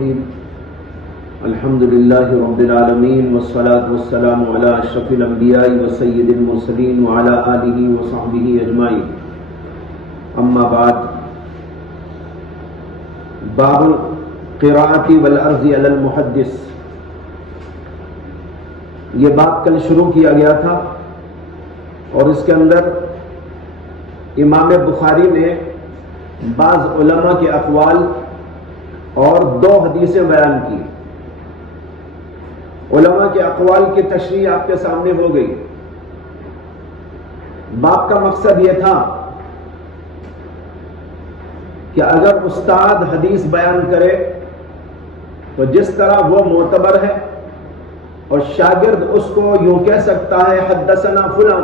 الرحیم الحمد للہ رب العالمین والصلاة والسلام علی اشرف الانبیاء وسید المرسلین وعلی آلہ وصحبہ اجمعین اما بعد باب القراءۃ والعرض علی المحدث. یہ باب کل شروع کیا گیا تھا اور اس کے اندر امام بخاری نے بعض علماء کے اقوال اور دو حدیثیں بیان کی. علماء کے اقوال کی تشریح آپ کے سامنے ہو گئی. باب کا مقصد یہ تھا کہ اگر استاد حدیث بیان کرے تو جس طرح وہ معتبر ہے اور شاگرد اس کو یوں کہہ سکتا ہے حدثنا فلاں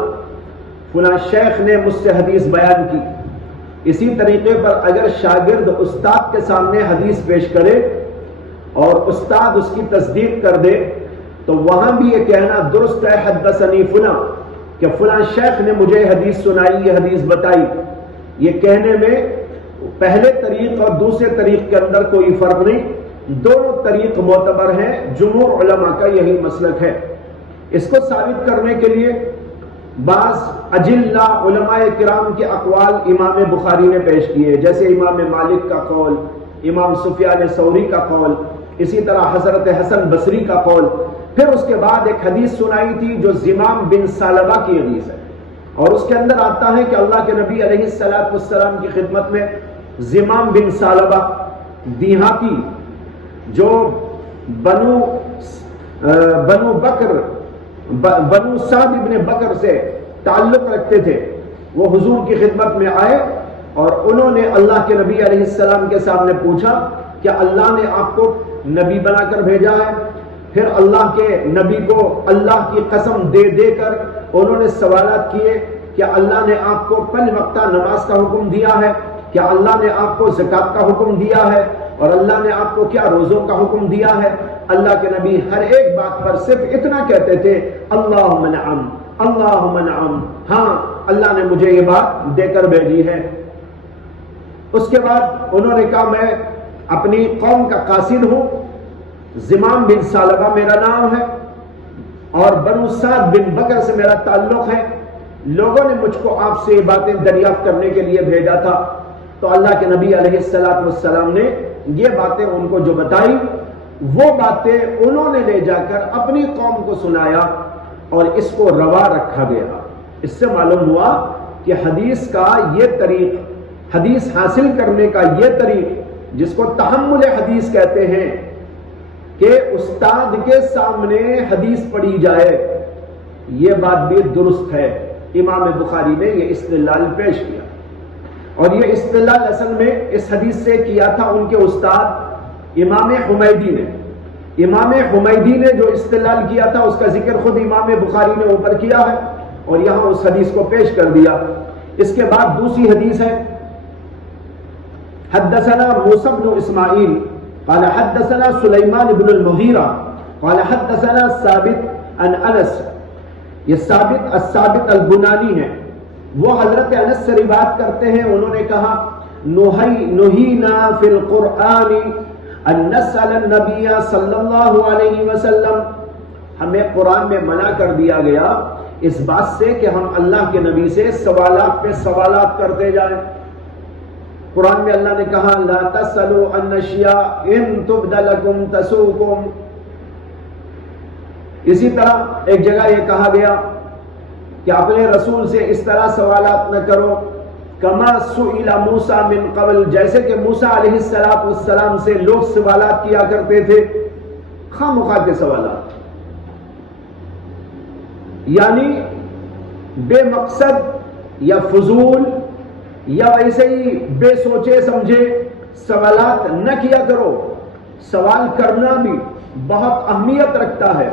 فلاں شیخ نے مجھ سے حدیث بیان کی، اسی طریقے پر اگر شاگرد استاد کے سامنے حدیث پیش کرے اور استاد اس کی تصدیق کر دے تو وہاں بھی یہ کہنا درست ہے حدثنی فلاں کہ فلاں شیخ نے مجھے حدیث سنائی، یہ حدیث بتائی. یہ کہنے میں پہلے طریق اور دوسرے طریق کے اندر کوئی فرق نہیں، دونوں طریق معتبر ہیں. جمہور علماء کا یہی مسلک ہے. اس کو ثابت کرنے کے لیے بعض اجلہ علماء کرام کے اقوال امام بخاری نے پیش کیے، جیسے امام مالک کا قول، امام سفیان ثوری کا قول، اسی طرح حضرت حسن بصری کا قول. پھر اس کے بعد ایک حدیث سنائی تھی جو زمام بن ثعلبہ کی حدیث ہے، اور اس کے اندر آتا ہے کہ اللہ کے نبی علیہ السلام کی خدمت میں زمام بن ثعلبہ دیہاتی جو بنو سعد ابن بکر سے تعلق رکھتے تھے، وہ حضور کی خدمت میں آئے اور انہوں نے اللہ کے نبی علیہ السلام کے سامنے پوچھا کہ اللہ نے آپ کو نبی بنا کر بھیجا ہے؟ پھر اللہ کے نبی کو اللہ کی قسم دے دے کر انہوں نے سوالات کیے کہ اللہ نے آپ کو 5 وقتہ نماز کا حکم دیا ہے، کیا اللہ نے آپ کو زکوٰۃ کا حکم دیا ہے، اور اللہ نے آپ کو کیا روزوں کا حکم دیا ہے؟ اللہ کے نبی ہر ایک بات پر صرف اتنا کہتے تھے اللہم نعم اللہم نعم، ہاں اللہ نے مجھے یہ بات دے کر بھیجی ہے. اس کے بعد انہوں نے کہا میں اپنی قوم کا قاصد ہوں، زمام بن ثعلبہ میرا نام ہے اور بنو سعد بن بکر سے میرا تعلق ہے، لوگوں نے مجھ کو آپ سے یہ باتیں دریافت کرنے کے لیے بھیجا تھا. تو اللہ کے نبی علیہ السلام نے یہ باتیں ان کو جو بتائی، وہ باتیں انہوں نے لے جا کر اپنی قوم کو سنایا اور اس کو روا رکھا گیا. اس سے معلوم ہوا کہ حدیث کا یہ طریق، حدیث حاصل کرنے کا یہ طریق جس کو تحمل حدیث کہتے ہیں کہ استاد کے سامنے حدیث پڑھی جائے، یہ بات بھی درست ہے. امام بخاری نے یہ استدلال پیش کیا، اور یہ استدلال اصل میں اس حدیث سے کیا تھا ان کے استاد امام حمیدی نے. امام حمیدی نے جو استدلال کیا تھا اس کا ذکر خود امام بخاری نے اوپر کیا ہے اور یہاں اس حدیث کو پیش کر دیا. اس کے بعد دوسری حدیث ہے حدثنا موسى بن اسماعیل قال حدثنا سلیمان بن المغیرہ قال حدثنا ثابت عن انس. یہ ثابت الثابت البنانی ہے، وہ حضرت انس سے روایت کرتے ہیں. انہوں نے کہا نہینا فی القرآن ان نسأل النبی صلی اللہ علیہ وسلم، ہمیں قرآن میں منع کر دیا گیا اس بات سے کہ ہم اللہ کے نبی سے سوالات پہ سوالات کرتے جائیں. قرآن میں اللہ نے کہا لا تسألوا عن اشیاء ان تبد لکم تسؤکم. اسی طرح ایک جگہ یہ کہا گیا کہ اپنے رسول سے اس طرح سوالات نہ کرو کما سئل موسیٰ من قبل، جیسے کہ موسیٰ علیہ السلام سے لوگ سوالات کیا کرتے تھے، خواہ مخواہ کے سوالات، یعنی بے مقصد یا فضول یا ویسے ہی بے سوچے سمجھے سوالات نہ کیا کرو. سوال کرنا بھی بہت اہمیت رکھتا ہے،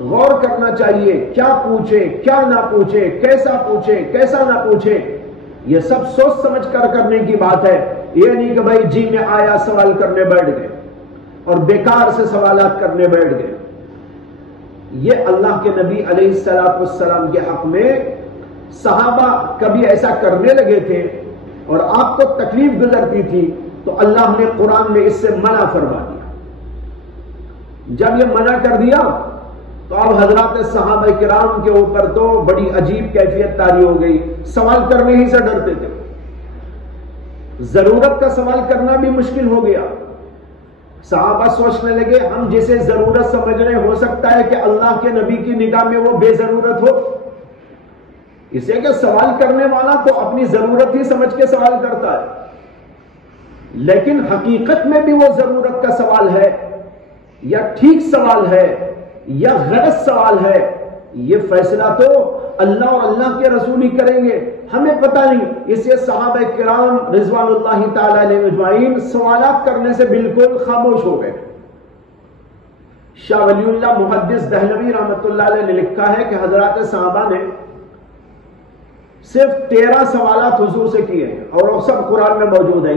غور کرنا چاہیے کیا پوچھے کیا نہ پوچھے، کیسا پوچھے کیسا نہ پوچھے. یہ سب سوچ سمجھ کر کرنے کی بات ہے. یہ نہیں کہ بھائی جی میں آیا سوال کرنے بیٹھ گئے اور بیکار سے سوالات کرنے بیٹھ گئے. یہ اللہ کے نبی علیہ السلام کے حق میں صحابہ کبھی ایسا کرنے لگے تھے اور آپ کو تکلیف گزرتی تھی تو اللہ نے قرآن میں اس سے منع فرما دیا. جب یہ منع کر دیا تو اب حضرات صحابہ کرام کے اوپر تو بڑی عجیب کیفیت طاری ہو گئی، سوال کرنے ہی سے ڈرتے تھے، ضرورت کا سوال کرنا بھی مشکل ہو گیا۔ صحابہ سوچنے لگے ہم جسے ضرورت سمجھ رہے ہو سکتا ہے کہ اللہ کے نبی کی نگاہ میں وہ بے ضرورت ہو، اسے کہ سوال کرنے والا تو اپنی ضرورت ہی سمجھ کے سوال کرتا ہے، لیکن حقیقت میں بھی وہ ضرورت کا سوال ہے یا ٹھیک سوال ہے یا غلط سوال ہے، یہ فیصلہ تو اللہ اور اللہ کے رسول ہی کریں گے، ہمیں پتہ نہیں۔ اس لیے صحابہ کرام رضوان اللہ تعالی علیہ اجمعین سوالات کرنے سے بالکل خاموش ہو گئے۔ شاہ ولی اللہ محدث دہلوی رحمۃ اللہ علیہ نے لکھا ہے کہ حضرات صحابہ نے صرف 13 سوالات حضور سے کیے ہیں اور وہ سب قرآن میں موجود ہے۔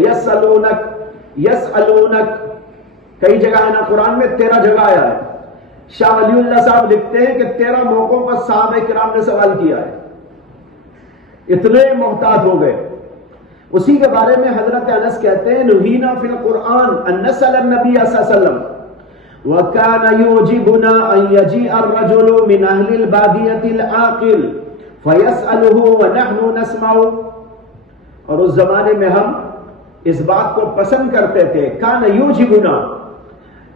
یسألونک کئی جگہ ہے نا قرآن میں، 13 جگہ آیا ہے۔ شاہ ولی اللہ صاحب لکھتے ہیں کہ 13 موقعوں پر صحابہ کرام نے سوال کیا ہے، اتنے محتاط ہو گئے۔ اسی کے بارے میں حضرت انس کہتے ہیں نہینا فی القرآن ان نسأل النبی صلی اللہ علیہ وسلم وَكَانَ يُعْجِبُنَا أَن يَجِيءَ الرَّجُلُ مِنْ أَهْلِ الْبَادِيَةِ الْعَاقِلِ فَيَسْأَلُهُ وَنَحْنُ نَسْمَعُ، اور اس زمانے میں ہم اس بات کو پسند کرتے تھے، کان یوجبنا،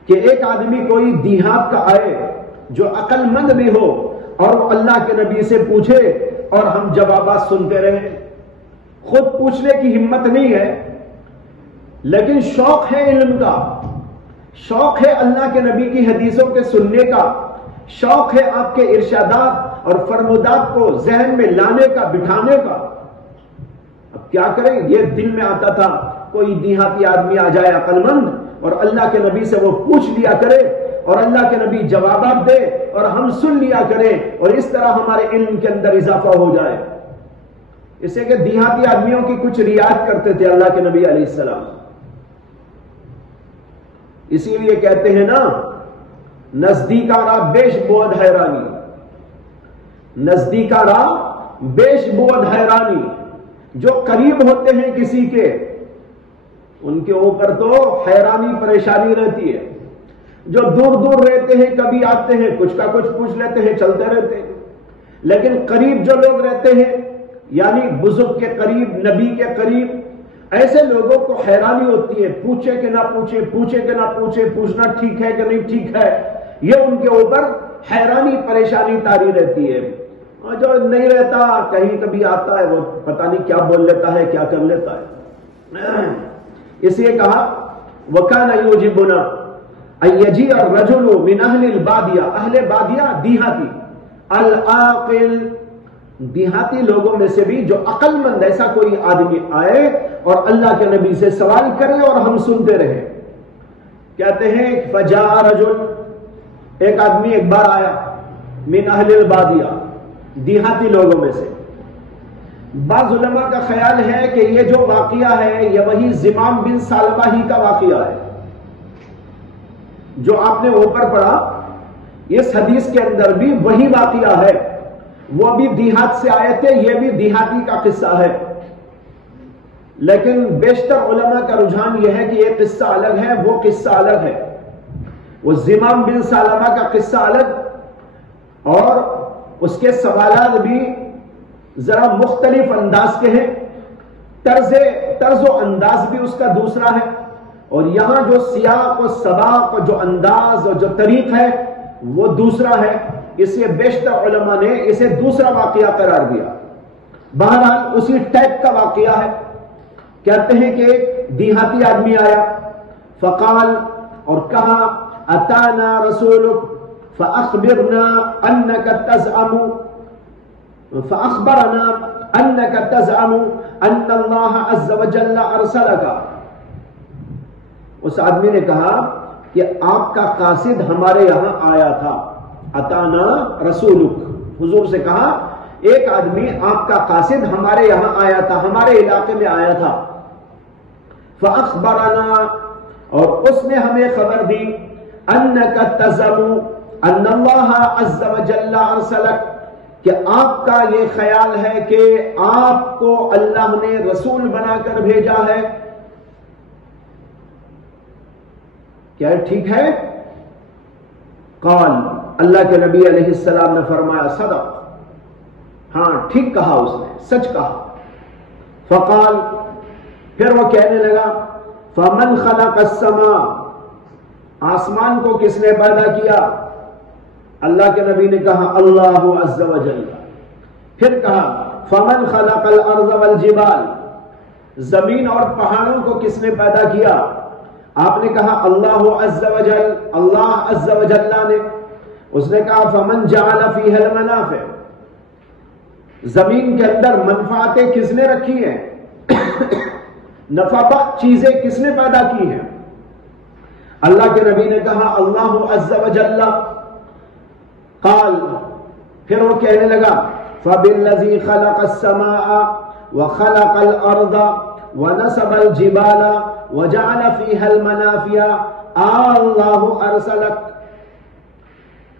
کہ ایک آدمی کوئی دیہات کا آئے جو عقل مند بھی ہو اور وہ اللہ کے نبی سے پوچھے اور ہم جوابات سنتے رہیں۔ خود پوچھنے کی ہمت نہیں ہے لیکن شوق ہے علم کا، شوق ہے اللہ کے نبی کی حدیثوں کے سننے کا، شوق ہے آپ کے ارشادات اور فرمودات کو ذہن میں لانے کا، بٹھانے کا۔ اب کیا کریں، یہ دل میں آتا تھا کوئی دیہاتی آدمی آ جائے عقل مند اور اللہ کے نبی سے وہ پوچھ لیا کرے اور اللہ کے نبی جوابات دے اور ہم سن لیا کریں اور اس طرح ہمارے علم کے اندر اضافہ ہو جائے۔ اسے کہ دیہاتی آدمیوں کی کچھ رعایت کرتے تھے اللہ کے نبی علیہ السلام، اسی لیے کہتے ہیں نا نزدیکارا بیش بود حیرانی، نزدیکارا بیش بود حیرانی، جو قریب ہوتے ہیں کسی کے ان کے اوپر تو حیرانی پریشانی رہتی ہے، جو دور دور رہتے ہیں کبھی آتے ہیں کچھ کا کچھ پوچھ لیتے ہیں چلتے رہتے ہیں، لیکن قریب جو لوگ رہتے ہیں یعنی بزرگ کے قریب، نبی کے قریب، ایسے لوگوں کو حیرانی ہوتی ہے، پوچھے کہ نہ پوچھے، پوچھے کہ نہ پوچھے، پوچھنا ٹھیک ہے کہ نہیں ٹھیک ہے، یہ ان کے اوپر حیرانی پریشانی طاری رہتی ہے۔ اور جو نہیں رہتا کہیں کبھی آتا ہے وہ پتہ نہیں کیا بول لیتا ہے کیا کر لیتا ہے۔ اس لیے کہا وَكَانَ يُعْجِبُنَا أَن يَجِيءَ الرَّجُلُ مِنْ أَهْلِ الْبَادِيَةِ، اہل بادیہ دیہاتی، العاقل، دیہاتی لوگوں میں سے بھی جو عقل مند ایسا کوئی آدمی آئے اور اللہ کے نبی سے سوال کرے اور ہم سنتے رہے۔ کہتے ہیں فَجَاءَ رَجُلٌ، ایک آدمی ایک بار آیا، مِنْ أَهْلِ الْبَادِيَةِ، دیہاتی لوگوں میں سے۔ بعض علماء کا خیال ہے کہ یہ جو واقعہ ہے یہ وہی زمام بن سالبہ ہی کا واقعہ ہے جو آپ نے اوپر پڑھا، اس حدیث کے اندر بھی وہی واقعہ ہے، وہ بھی دیہات سے آئے تھے، یہ بھی دیہاتی کا قصہ ہے، لیکن بیشتر علماء کا رجحان یہ ہے کہ یہ قصہ الگ ہے، وہ قصہ الگ ہے، وہ زمام بن سالبہ کا قصہ الگ اور اس کے سوالات بھی ذرا مختلف انداز کے ہیں، طرز و انداز بھی اس کا دوسرا ہے، اور یہاں جو سیاق و سباق اور جو انداز اور جو طریق ہے وہ دوسرا ہے، اس لیے بیشتر علماء نے اسے دوسرا واقعہ قرار دیا۔ بہرحال اسی ٹائپ کا واقعہ ہے۔ کہتے ہیں کہ ایک دیہاتی آدمی آیا، فقال، اور کہا، اتانا رسولک فاخبرنا انک تزعم، فاخبرنا انک تزعم ان اللہ عز وجل ارسلک۔ اس آدمی نے کہا کہ آپ کا قاصد ہمارے یہاں آیا تھا، اتانا رسولک، حضور سے کہا ایک آدمی آپ کا قاصد ہمارے یہاں آیا تھا، ہمارے علاقے میں آیا تھا، فاخبرنا، اور اس نے ہمیں خبر دی، انک تزعم ان اللہ عز وجل ارسلک، کہ آپ کا یہ خیال ہے کہ آپ کو اللہ نے رسول بنا کر بھیجا ہے۔ کیا ٹھیک ہے؟ قال، اللہ کے نبی علیہ السلام نے فرمایا صدق، ہاں ٹھیک کہا اس نے، سچ کہا۔ فقال، پھر وہ کہنے لگا فمن خلق السماء، آسمان کو کس نے پیدا کیا؟ اللہ کے نبی نے کہا اللہ عز و جل۔ پھر کہا فمن خلق الارض والجبال، زمین اور پہاڑوں کو کس نے پیدا کیا؟ آپ نے کہا اللہ عز و جل، اللہ عز و جل نے۔ اس نے کہا فمن جعل فیہا المنافع، زمین کے اندر منفعتیں کس نے رکھی ہیں؟ نفع بخش چیزیں کس نے پیدا کی ہیں؟ اللہ کے نبی نے کہا اللہ عز و جل۔ قال، پھر وہ کہنے لگا فبالذی خلق السماء وخلق الارض ونصب الجبال وجعل فيها المنافع اللہ ارسلک،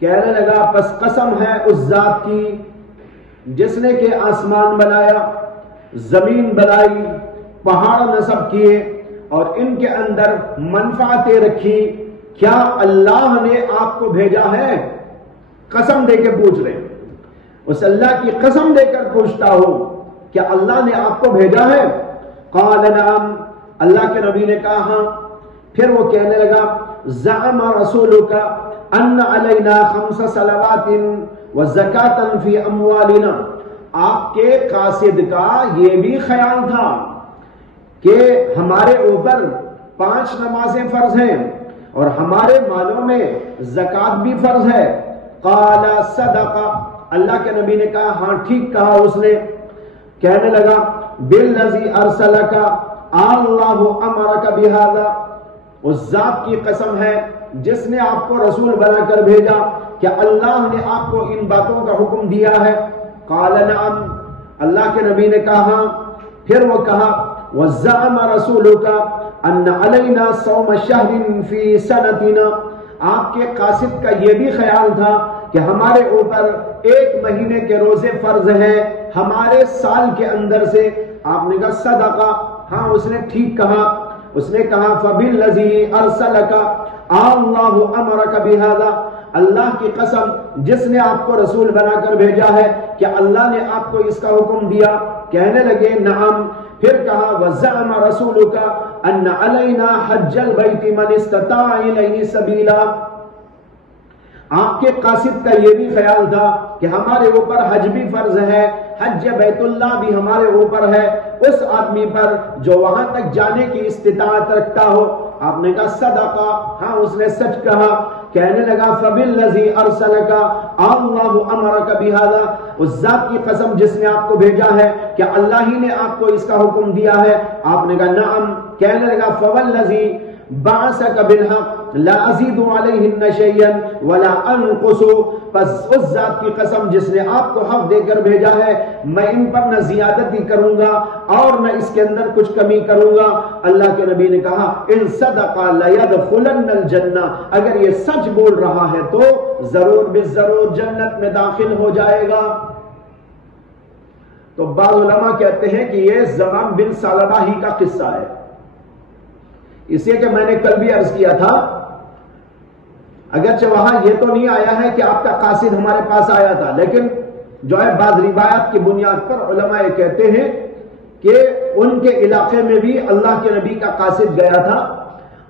کہنے لگا پس قسم ہے اس ذات کی جس نے کہ آسمان بنایا، زمین بنائی، پہاڑ نصب کیے اور ان کے اندر منفعتیں رکھی، کیا اللہ نے آپ کو بھیجا ہے؟ قسم دے کے پوچھ رہے، اس اللہ کی قسم دے کر پوچھتا ہوں کیا اللہ نے آپ کو بھیجا ہے؟ قال نعم، اللہ کے نبی نے کہا ہاں۔ پھر وہ کہنے لگا زعم رسولک ان علینا 5 صلوات وزکاة فی اموالنا، آپ کے قاصد کا یہ بھی خیال تھا کہ ہمارے اوپر 5 نمازیں فرض ہیں اور ہمارے مالوں میں زکات بھی فرض ہے۔ قال صدق، اللہ کے نبی نے کہا ہاں ٹھیک کہا اس نے۔ کہنے لگا بالذی ارسلک اللہ امرک بہذا، اس ذات کی قسم ہے جس نے آپ کو رسول بنا کر بھیجا، کہ اللہ نے آپ کو ان باتوں کا حکم دیا ہے؟ قال نعم، اللہ کے نبی نے کہا ہاں۔ پھر وہ کہا وزعم رسولک ان علینا صوم شہر فی سنتنا، آپ کے قاصد کا یہ بھی خیال تھا کہ ہمارے اوپر 1 مہینے کے روزے فرض ہیں ہمارے سال کے اندر سے۔ آپ نے کہا صدقہ، ہاں اس نے ٹھیک کہا۔ اس نے کہا فبالذی ارسلک اللہ امرک بہذا، اللہ کی قسم جس نے آپ کو رسول بنا کر بھیجا ہے، کہ اللہ نے آپ کو اس کا حکم دیا؟ کہنے لگے نعم۔ پھر کہا وزعم رسولک ان علینا حج البیت من استطاع الیہ سبیلا، آپ کے قاصد کا یہ بھی خیال تھا کہ ہمارے اوپر حج بھی فرض ہے، حج بیت اللہ بھی ہمارے اوپر ہے اس آدمی پر جو وہاں تک جانے کی استطاعت رکھتا ہو۔ آپ نے کہا صدقہ، ہاں اس نے سچ کہا۔ کہنے لگا فبالذی ارسلک اللہ امرک بہذا، اس ذات کی قسم جس نے آپ کو بھیجا ہے، کہ اللہ ہی نے آپ کو اس کا حکم دیا ہے؟ آپ نے کہا نعم۔ کہنے لگا فوالذی بعثک بالحق لا ازید علیہن شیئا ولا انقص، پس اس ذات کی قسم جس نے آپ کو حق دے کر بھیجا ہے، میں ان پر نہ زیادتی کروں گا اور نہ اس کے اندر کچھ کمی کروں گا۔ اللہ کے نبی نے کہا ان صدقا لیدخلن الجنہ، اگر یہ سچ بول رہا ہے تو ضرور بالضرور جنت میں داخل ہو جائے گا۔ تو بعض علماء کہتے ہیں کہ یہ زمام بن ثعلبہ ہی کا قصہ ہے، اس لیے کہ میں نے کل بھی عرض کیا تھا اگرچہ وہاں یہ تو نہیں آیا ہے کہ آپ کا قاصد ہمارے پاس آیا تھا، لیکن جو ہے بعض روایات کی بنیاد پر علماء کہتے ہیں کہ ان کے علاقے میں بھی اللہ کے نبی کا قاصد گیا تھا،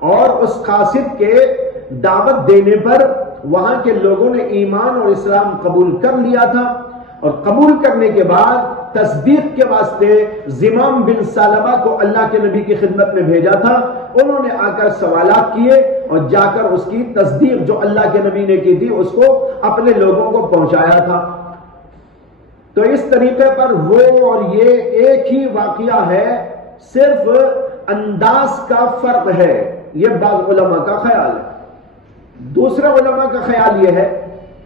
اور اس قاصد کے دعوت دینے پر وہاں کے لوگوں نے ایمان اور اسلام قبول کر لیا تھا، اور قبول کرنے کے بعد تصدیق کے واسطے زمام بن ثعلبہ کو اللہ کے نبی کی خدمت میں بھیجا تھا۔ انہوں نے آ کر سوالات کیے اور جا کر اس کی تصدیق جو اللہ کے نبی نے کی تھی اس کو اپنے لوگوں کو پہنچایا تھا۔ تو اس طریقے پر وہ اور یہ ایک ہی واقعہ ہے، صرف انداز کا فرق ہے، یہ بعض علماء کا خیال ہے۔ دوسرے علماء کا خیال یہ ہے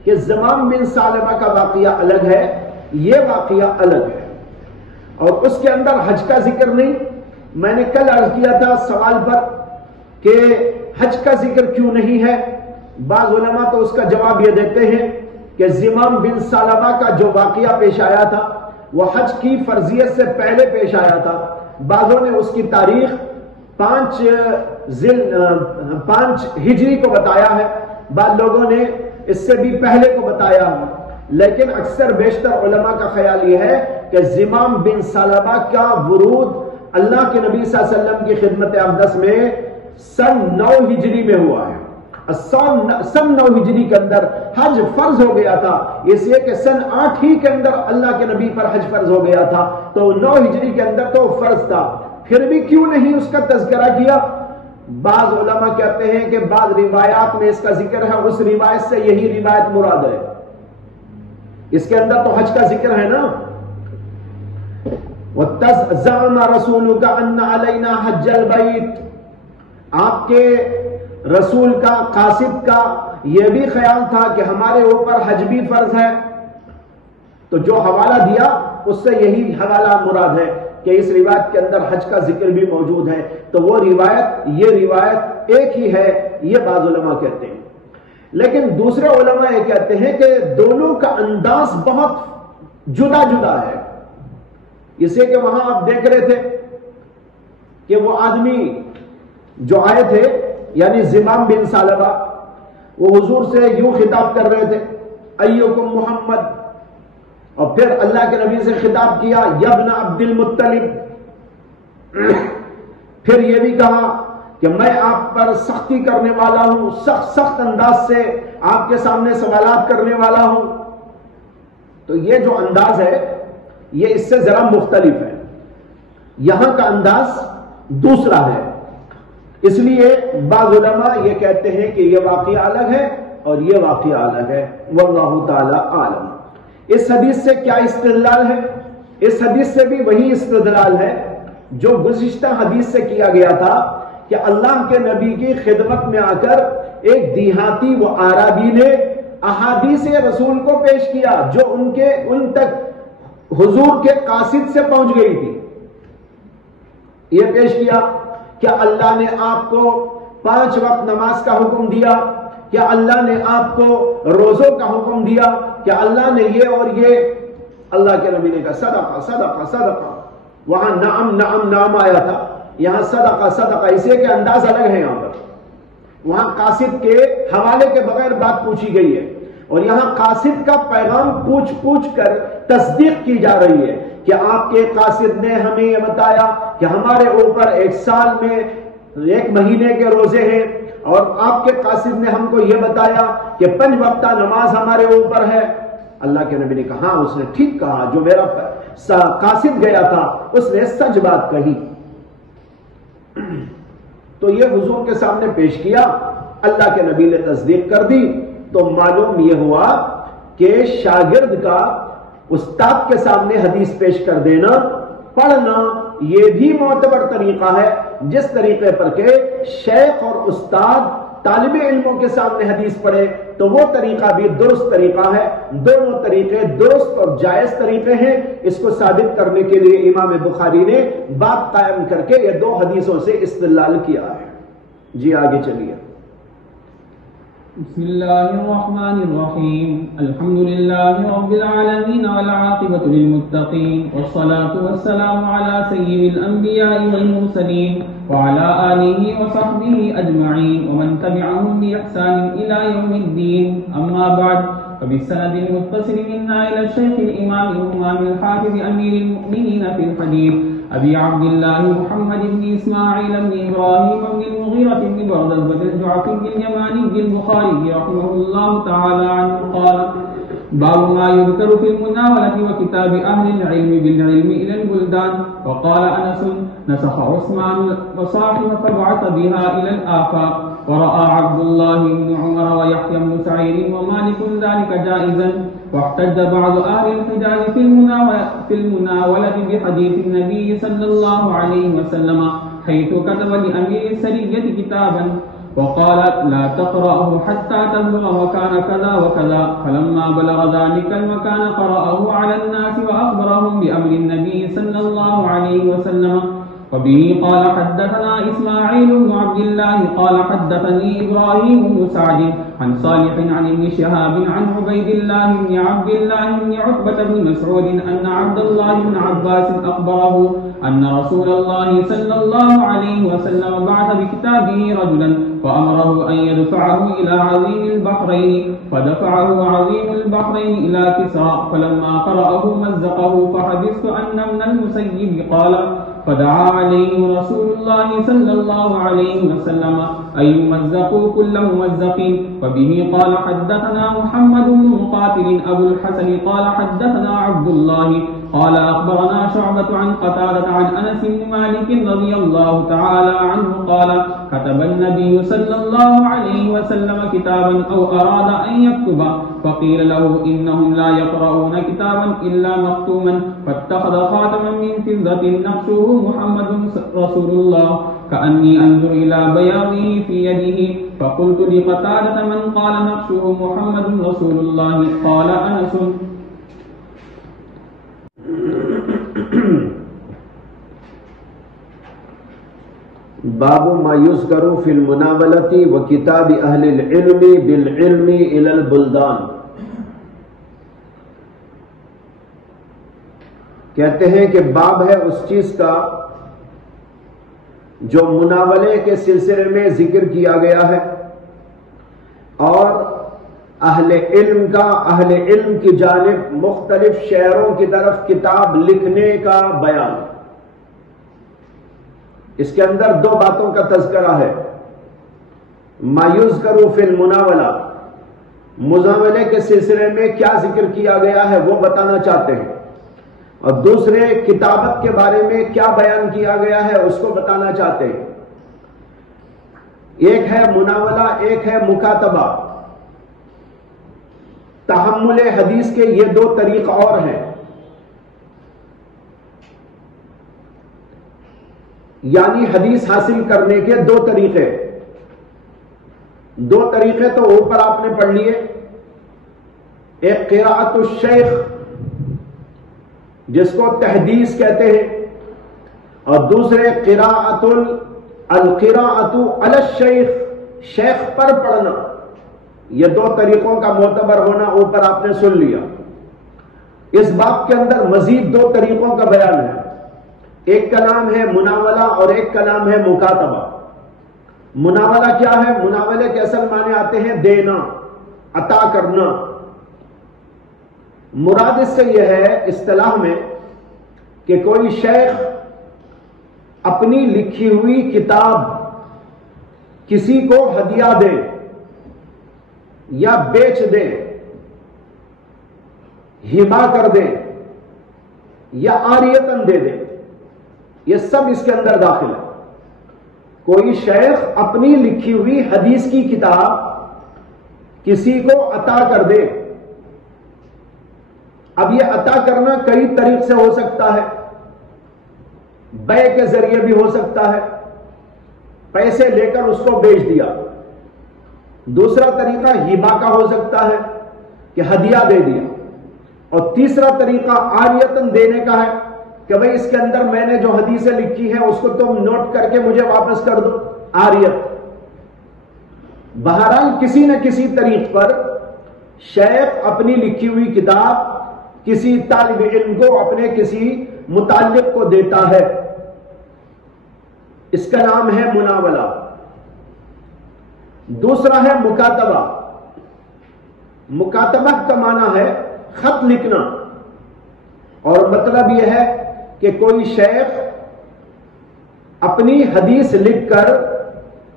کہ زمام بن ثعلبہ کا واقعہ الگ ہے، یہ واقعہ الگ ہے، اور اس کے اندر حج کا ذکر نہیں۔ میں نے کل عرض کیا تھا سوال پر کہ حج کا ذکر کیوں نہیں ہے؟ بعض علماء تو اس کا جواب یہ دیتے ہیں کہ زمام بن ثعلبہ کا جو واقعہ پیش آیا تھا وہ حج کی فرضیت سے پہلے پیش آیا تھا۔ بعضوں نے اس کی تاریخ 5 ہجری کو بتایا ہے، بعض لوگوں نے اس سے بھی پہلے کو بتایا ہوں، لیکن اکثر بیشتر علماء کا خیال یہ ہے کہ زمام بن ثعلبہ کا ورود اللہ کے نبی صلی اللہ علیہ وسلم کی خدمت اقدس میں سن 9 ہجری میں ہوا ہے۔ سن 9 ہجری کے اندر حج فرض ہو گیا تھا، اس لیے کہ سن 8 ہی کے اندر اللہ کے نبی پر حج فرض ہو گیا تھا، تو 9 ہجری کے اندر تو فرض تھا، پھر بھی کیوں نہیں اس کا تذکرہ کیا؟ بعض علماء کہتے ہیں کہ بعض روایات میں اس کا ذکر ہے، اس روایت سے یہی روایت مراد ہے، اس کے اندر تو حج کا ذکر ہے نا۔ وَزَعَمَ رَسُولُكَ أَنَّ عَلَيْنَا حَجَّ الْبَيْتِ، آپ کے رسول کا، قاصد کا یہ بھی خیال تھا کہ ہمارے اوپر حج بھی فرض ہے، تو جو حوالہ دیا اس سے یہی حوالہ مراد ہے کہ اس روایت کے اندر حج کا ذکر بھی موجود ہے، تو وہ روایت یہ روایت ایک ہی ہے، یہ بعض علماء کہتے ہیں۔ لیکن دوسرے علماء یہ کہتے ہیں کہ دونوں کا انداز بہت جدا جدا ہے، اسے کہ وہاں آپ دیکھ رہے تھے کہ وہ آدمی جو آئے تھے یعنی زمام بن ثعلبہ، وہ حضور سے یوں خطاب کر رہے تھے، ایکم محمد، اور پھر اللہ کے نبی سے خطاب کیا، یابن عبد المطلب، پھر یہ بھی کہا کہ میں آپ پر سختی کرنے والا ہوں، سخت انداز سے آپ کے سامنے سوالات کرنے والا ہوں۔ تو یہ جو انداز ہے یہ اس سے ذرا مختلف ہے، یہاں کا انداز دوسرا ہے، اس لیے بعض علماء یہ کہتے ہیں کہ یہ واقعہ الگ ہے اور یہ واقعہ الگ ہے، واللہ تعالی عالم۔ اس حدیث سے کیا استدلال ہے؟ اس حدیث سے بھی وہی استدلال ہے جو گزشتہ حدیث سے کیا گیا تھا کہ اللہ کے نبی کی خدمت میں آ کر ایک دیہاتی و عربی نے احادیث رسول کو پیش کیا جو ان تک حضور کے قاصد سے پہنچ گئی تھی۔ یہ پیش کیا کہ اللہ نے آپ کو 5 وقت نماز کا حکم دیا، کیا اللہ نے آپ کو روزوں کا حکم دیا، کیا اللہ نے یہ اور یہ؟ اللہ کے نبی نے کہا صدقہ صدقہ صدقہ، وہاں نعم نعم نعم آیا تھا، یہاں صدقہ صدقہ، اسے کہ انداز الگ ہے، یہاں پر وہاں قاصد کے حوالے کے بغیر بات پوچھی گئی ہے، اور یہاں قاصد کا پیغام پوچھ کر تصدیق کی جا رہی ہے کہ آپ کے قاصد نے ہمیں یہ بتایا کہ ہمارے اوپر 1 سال میں 1 مہینے کے روزے ہیں، اور آپ کے قاصد نے ہم کو یہ بتایا کہ 5 وقتہ نماز ہمارے اوپر ہے۔ اللہ کے نبی نے کہا ہاں اس نے ٹھیک کہا، جو میرا قاصد گیا تھا اس نے سچ بات کہی۔ تو یہ حضور کے سامنے پیش کیا، اللہ کے نبی نے تصدیق کر دی، تو معلوم یہ ہوا کہ شاگرد کا استاد کے سامنے حدیث پیش کر دینا، پڑھنا، یہ بھی معتبر طریقہ ہے، جس طریقے پر کہ شیخ اور استاد طالب علموں کے سامنے حدیث پڑھے، تو وہ طریقہ بھی درست طریقہ ہے۔ دونوں طریقے درست اور جائز طریقے ہیں۔ اس کو ثابت کرنے کے لیے امام بخاری نے باب قائم کر کے یہ 2 حدیثوں سے استدلال کیا ہے۔ جی آگے چلیے۔ بسم اللہ الرحمن الرحیم، الحمد للہ رب العالمین والعاقبۃ للمتقین، والصلاة والسلام علی سید الانبیاء والمرسلین وعلى آلہ وصحبہ اجمعین ومن تبعهم بإحسان الى یوم الدین، اما بعد فبالسند المتصل منا الى الشیخ الامام الامام الحافظ امیر المؤمنین فی الحدیث ابی عبد اللہ محمد بن اسماعیل بن ابراہیم بن المغیرہ بن بردزبۃ الجعفی اليمانی البخاری رحمہ اللہ تعالی عنہ قال باب ما يذكر في المناولة وكتاب أهل العلم بالعلم إلى البلدان. وقال أنس نسخ عثمان وصاحب فبعث بها إلى الآفاق، ورأى عبد الله بن عمر ويحيى بن سعيد ومالك ذلك جائزا. واحتج بعض أهل الحجاز في المناولة بحديث النبي صلى الله عليه وسلم حيث كتب لأمير السرية كتابا وقال لا تقرأه حتى تبلغ وكان كذا وكذا، فلما بلغ ذلك المكان قرأه على الناس وأخبرهم بأمر النبي صلى الله عليه وسلم. وبه قال حدثنا إسماعيل بن عبد الله قال حدثني إبراهيم بن سعد عن صالح عن ابن شهاب عن عبيد الله بن عبد الله بن عتبة بن مسعود أن عبد الله بن عباس أخبره أن رسول الله صلى الله عليه وسلم بعث بكتابه رجلا فأمره أن يدفعه إلى عظيم البحرين فدفعه عظيم البحرين إلى كسرى فلما قرأه مزقه فحدثت أن ابن المسيب قال فدعا عليه رسول الله صلى الله عليه وسلم أن يمزقوا كل ممزق. وبه قال حدثنا محمد بن مقاتل أبو الحسن قال حدثنا عبد الله قال أخبرنا شعبة عن قتادة عن أنس بن مالك رضي الله تعالى عنه قال كتب النبي صلى الله عليه وسلم كتابا أو أراد أن يكتب فقيل له إنهم لا يقرؤون كتابا إلا مختوما فاتخذ خاتما من فضة نقشه محمد رسول الله كأني أنظر إلى بياضه في يده فقلت لقتادة من قال نقشه محمد رسول الله قال أنس. باب ما یذکر فی المناولۃ و کتاب اہل العلم بالعلم الی البلدان. کہتے ہیں کہ باب ہے اس چیز کا جو مناولے کے سلسلے میں ذکر کیا گیا ہے اور اہل علم کا اہل علم کی جانب مختلف شہروں کی طرف کتاب لکھنے کا بیان. اس کے اندر دو باتوں کا تذکرہ ہے. ما یذکر فی المناولہ، مناولے کے سلسلے میں کیا ذکر کیا گیا ہے وہ بتانا چاہتے ہیں، اور دوسرے کتابت کے بارے میں کیا بیان کیا گیا ہے اس کو بتانا چاہتے ہیں. ایک ہے مناولہ، ایک ہے مکاتبہ. تحمل حدیث کے یہ دو طریق اور ہیں، یعنی حدیث حاصل کرنے کے دو طریقے. دو طریقے تو اوپر آپ نے پڑھ لیے. ایک قراءت الشیخ جس کو تحدیث کہتے ہیں، اور دوسرے القراءت علی الشیخ، شیخ پر پڑھنا. یہ دو طریقوں کا معتبر ہونا اوپر آپ نے سن لیا. اس باب کے اندر مزید دو طریقوں کا بیان ہے. ایک کا نام ہے مناولہ اور ایک کا نام ہے مکاتبہ. مناولہ کیا ہے؟ مناولے کے اصل معنی آتے ہیں دینا، عطا کرنا. مراد اس سے یہ ہے اصطلاح میں کہ کوئی شیخ اپنی لکھی ہوئی کتاب کسی کو ہدیہ دے یا بیچ دے، ہبا کر دے یا عاریتاً دے دے. یہ سب اس کے اندر داخل ہے. کوئی شیخ اپنی لکھی ہوئی حدیث کی کتاب کسی کو عطا کر دے. اب یہ عطا کرنا کئی طریق سے ہو سکتا ہے. بیع کے ذریعے بھی ہو سکتا ہے، پیسے لے کر اس کو بیچ دیا. دوسرا طریقہ ہبا کا ہو سکتا ہے کہ ہدیہ دے دیا. اور تیسرا طریقہ عاریتاً دینے کا ہے کہ بھئی اس کے اندر میں نے جو حدیثیں لکھی ہیں اس کو تم نوٹ کر کے مجھے واپس کر دو. عاریت. بہرحال کسی نہ کسی طریق پر شیخ اپنی لکھی ہوئی کتاب کسی طالب علم کو، اپنے کسی متعلق کو دیتا ہے. اس کا نام ہے مناولہ. دوسرا ہے مکاتبہ. مکاتبہ کا معنی ہے خط لکھنا، اور مطلب یہ ہے کہ کوئی شیخ اپنی حدیث لکھ کر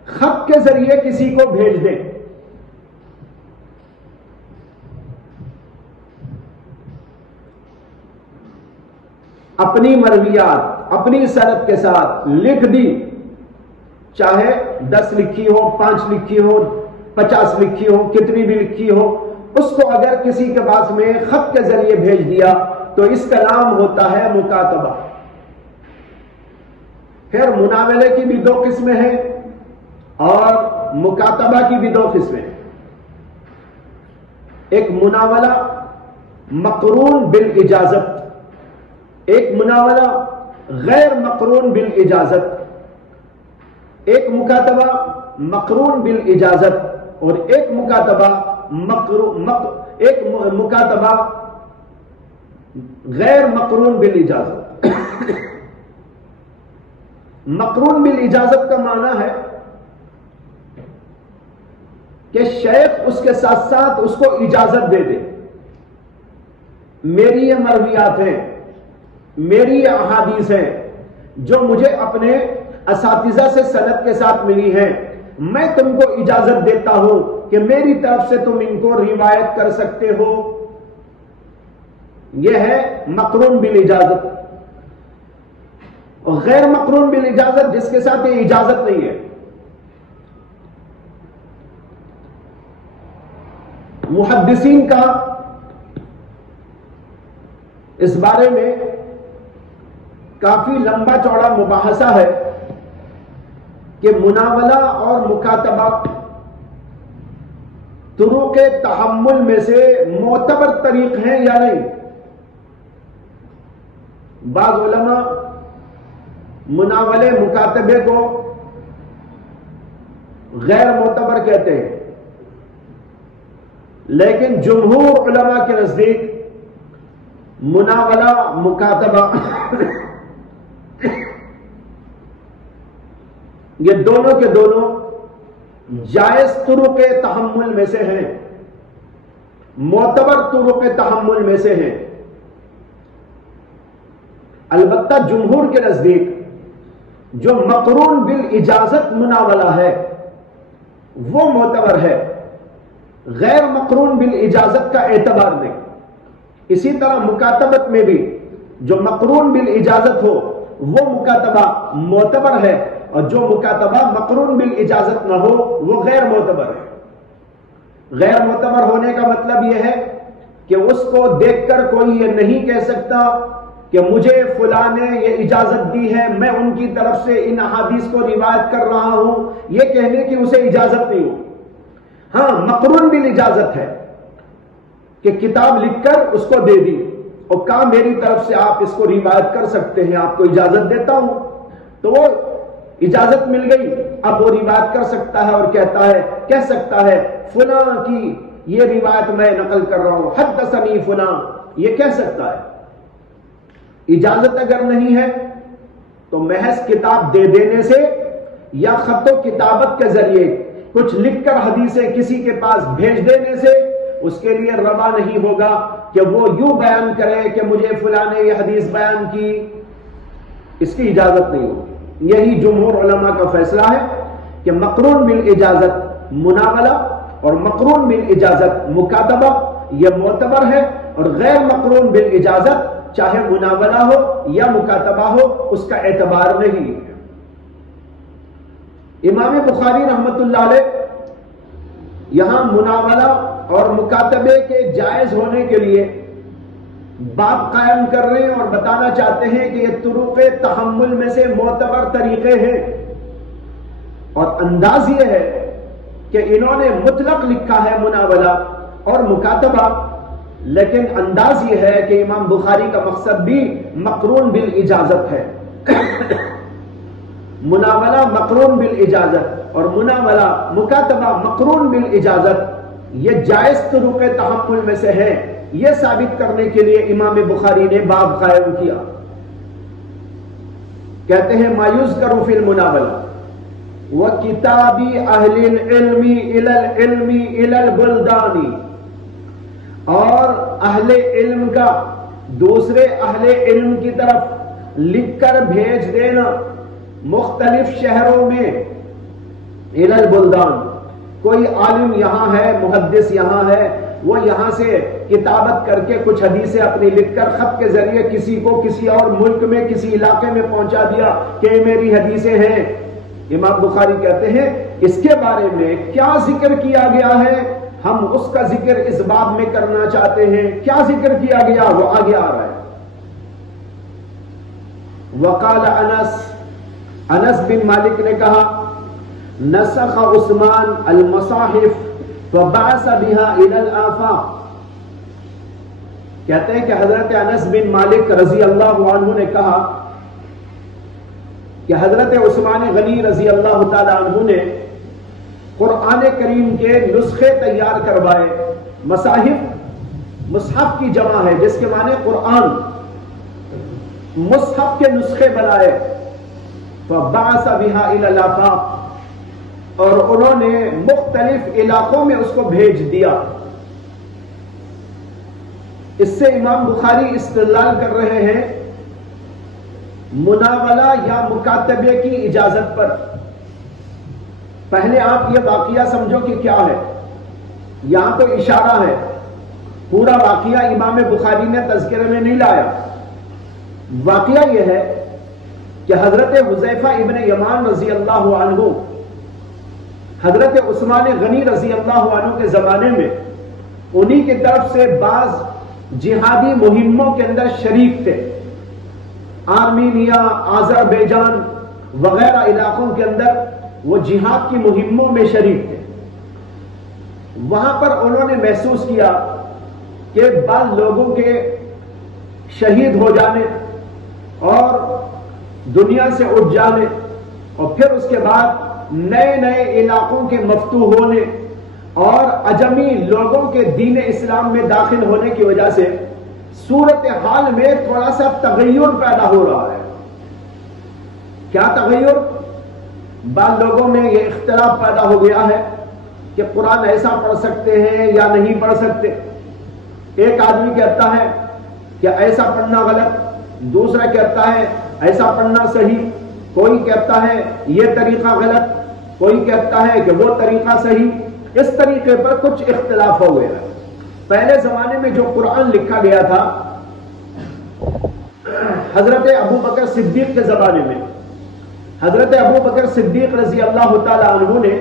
خط کے ذریعے کسی کو بھیج دے. اپنی مرویات اپنی سند کے ساتھ لکھ دی، چاہے 10 لکھی ہو، 5 لکھی ہو، 50 لکھی ہو، کتنی بھی لکھی ہو، اس کو اگر کسی کے پاس میں خط کے ذریعے بھیج دیا تو اس کا نام ہوتا ہے مکاتبہ. پھر مناولے کی بھی 2 قسمیں ہیں اور مکاتبہ کی بھی 2 قسمیں ہیں. ایک مناولہ مقرون بالاجازت، ایک مناولہ غیر مقرون بالاجازت. ایک مکاتبہ مقرون بالاجازت اور ایک مکاتبہ ایک مکاتبہ غیر مقرون بالاجازت. مقرون بالاجازت کا معنی ہے کہ شیخ اس کے ساتھ ساتھ اس کو اجازت دے دے، میری یہ مرویات ہیں، میری یہ احادیث ہیں جو مجھے اپنے اساتذہ سے سند کے ساتھ ملی ہیں، میں تم کو اجازت دیتا ہوں کہ میری طرف سے تم ان کو روایت کر سکتے ہو. یہ ہے مقرون بالاجازت. اور غیر مقرون بالاجازت جس کے ساتھ یہ اجازت نہیں ہے. محدثین کا اس بارے میں کافی لمبا چوڑا مباحثہ ہے کہ مناولہ اور مکاتبہ طرق تحمل میں سے معتبر طریق ہیں یا نہیں. بعض علماء مناولے مکاتبے کو غیر معتبر کہتے ہیں، لیکن جمہور علماء کے نزدیک مناولہ مکاتبہ یہ دونوں کے دونوں جائز طرق تحمل میں سے ہیں، معتبر طرق تحمل میں سے ہیں. البتہ جمہور کے نزدیک جو مقرون بالاجازت مناولہ ہے وہ معتبر ہے، غیر مقرون بالاجازت کا اعتبار نہیں. اسی طرح مکاتبت میں بھی جو مقرون بالاجازت ہو وہ مکاتبہ معتبر ہے، اور جو مکاتبہ مقرون بالاجازت نہ ہو وہ غیر معتبر ہے. غیر معتبر ہونے کا مطلب یہ ہے کہ اس کو دیکھ کر کوئی یہ نہیں کہہ سکتا کہ مجھے فلاں نے یہ اجازت دی ہے، میں ان کی طرف سے ان احادیث کو روایت کر رہا ہوں، یہ کہنے کی اسے اجازت نہیں ہو. ہاں مقرون بالاجازت ہے کہ کتاب لکھ کر اس کو دے دی اور کہا میری طرف سے آپ اس کو روایت کر سکتے ہیں، آپ کو اجازت دیتا ہوں، تو وہ اجازت مل گئی. اب وہ روایت کر سکتا ہے اور کہہ سکتا ہے فلاں کی یہ روایت میں نقل کر رہا ہوں، حدثنی فلاں، یہ کہہ سکتا ہے. اجازت اگر نہیں ہے تو محض کتاب دے دینے سے یا خط و کتابت کے ذریعے کچھ لکھ کر حدیثیں کسی کے پاس بھیج دینے سے اس کے لیے روا نہیں ہوگا کہ وہ یوں بیان کرے کہ مجھے فلاں نے یہ حدیث بیان کی. اس کی اجازت نہیں ہوگی. یہی جمہور علماء کا فیصلہ ہے کہ مقرون بالاجازت مناولہ اور مقرون بالاجازت مکاتبہ یہ معتبر ہے، اور غیر مقرون بالاجازت چاہے مناولہ ہو یا مکاتبہ ہو اس کا اعتبار نہیں ہے. امام بخاری رحمت اللہ علیہ یہاں مناولہ اور مکاتبے کے جائز ہونے کے لیے باب قائم کر رہے ہیں اور بتانا چاہتے ہیں کہ یہ طرق تحمل میں سے معتبر طریقے ہیں. اور انداز یہ ہے کہ انہوں نے مطلق لکھا ہے مناولہ اور مکاتبہ، لیکن انداز یہ ہے کہ امام بخاری کا مقصد بھی مقرون بالاجازت ہے. مناولہ مقرون بالاجازت اور مناولہ مکاتبہ مقرون بالاجازت یہ جائز طرق تحمل میں سے ہے. یہ ثابت کرنے کے لیے امام بخاری نے باب قائم کیا. کہتے ہیں ما یذکر فی المناولہ وکتاب اہل العلم الی العلم الی البلدان، اور اہل علم کا دوسرے اہل علم کی طرف لکھ کر بھیج دینا مختلف شہروں میں. الی البلدان، کوئی عالم یہاں ہے، محدث یہاں ہے، وہ یہاں سے کتابت کر کے کچھ حدیثیں اپنی لکھ کر خط کے ذریعے کسی کو کسی اور ملک میں کسی علاقے میں پہنچا دیا کہ میری حدیثیں ہیں. امام بخاری کہتے ہیں اس کے بارے میں کیا ذکر کیا گیا ہے، ہم اس کا ذکر اس باب میں کرنا چاہتے ہیں. کیا ذکر کیا گیا وہ آگے آ رہا ہے. وقال انس بن مالک نے کہا نسخ عثمان المصاحف فبعث بها الى الآفاق. کہتے ہیں کہ حضرت انس بن مالک رضی اللہ عنہ نے کہا کہ حضرت عثمان غنی رضی اللہ تعالی عنہ نے قرآن کریم کے نسخے تیار کروائے. مصاحف مصحف کی جمع ہے جس کے معنی قرآن، مصحف کے نسخے بنائے. فبعث بها الى الآفاق، اور انہوں نے مختلف علاقوں میں اس کو بھیج دیا۔ اس سے امام بخاری استدلال کر رہے ہیں مناولہ یا مکاتبے کی اجازت پر۔ پہلے آپ یہ واقعہ سمجھو کہ کیا ہے، یہاں تو اشارہ ہے، پورا واقعہ امام بخاری نے تذکرے میں نہیں لایا۔ واقعہ یہ ہے کہ حضرت حذیفہ ابن یمان رضی اللہ عنہ حضرت عثمان غنی رضی اللہ عنہ کے زمانے میں انہی کی طرف سے بعض جہادی مہموں کے اندر شریک تھے۔ آرمینیا، آذربائیجان وغیرہ علاقوں کے اندر وہ جہاد کی مہموں میں شریک تھے۔ وہاں پر انہوں نے محسوس کیا کہ بعض لوگوں کے شہید ہو جانے اور دنیا سے اٹھ جانے اور پھر اس کے بعد نئے نئے علاقوں کے مفتوح ہونے اور عجمی لوگوں کے دین اسلام میں داخل ہونے کی وجہ سے صورتحال میں تھوڑا سا تغیر پیدا ہو رہا ہے۔ کیا تغیر؟ بعض لوگوں میں یہ اختلاف پیدا ہو گیا ہے کہ قرآن ایسا پڑھ سکتے ہیں یا نہیں پڑھ سکتے۔ ایک آدمی کہتا ہے کہ ایسا پڑھنا غلط، دوسرا کہتا ہے ایسا پڑھنا صحیح، کوئی کہتا ہے یہ طریقہ غلط، کوئی کہتا ہے کہ وہ طریقہ صحیح۔ اس طریقے پر کچھ اختلاف ہو گیا۔ پہلے زمانے میں جو قرآن لکھا گیا تھا حضرت ابو بکر صدیق کے زمانے میں، حضرت ابو بکر صدیق رضی اللہ تعالی عنہ نے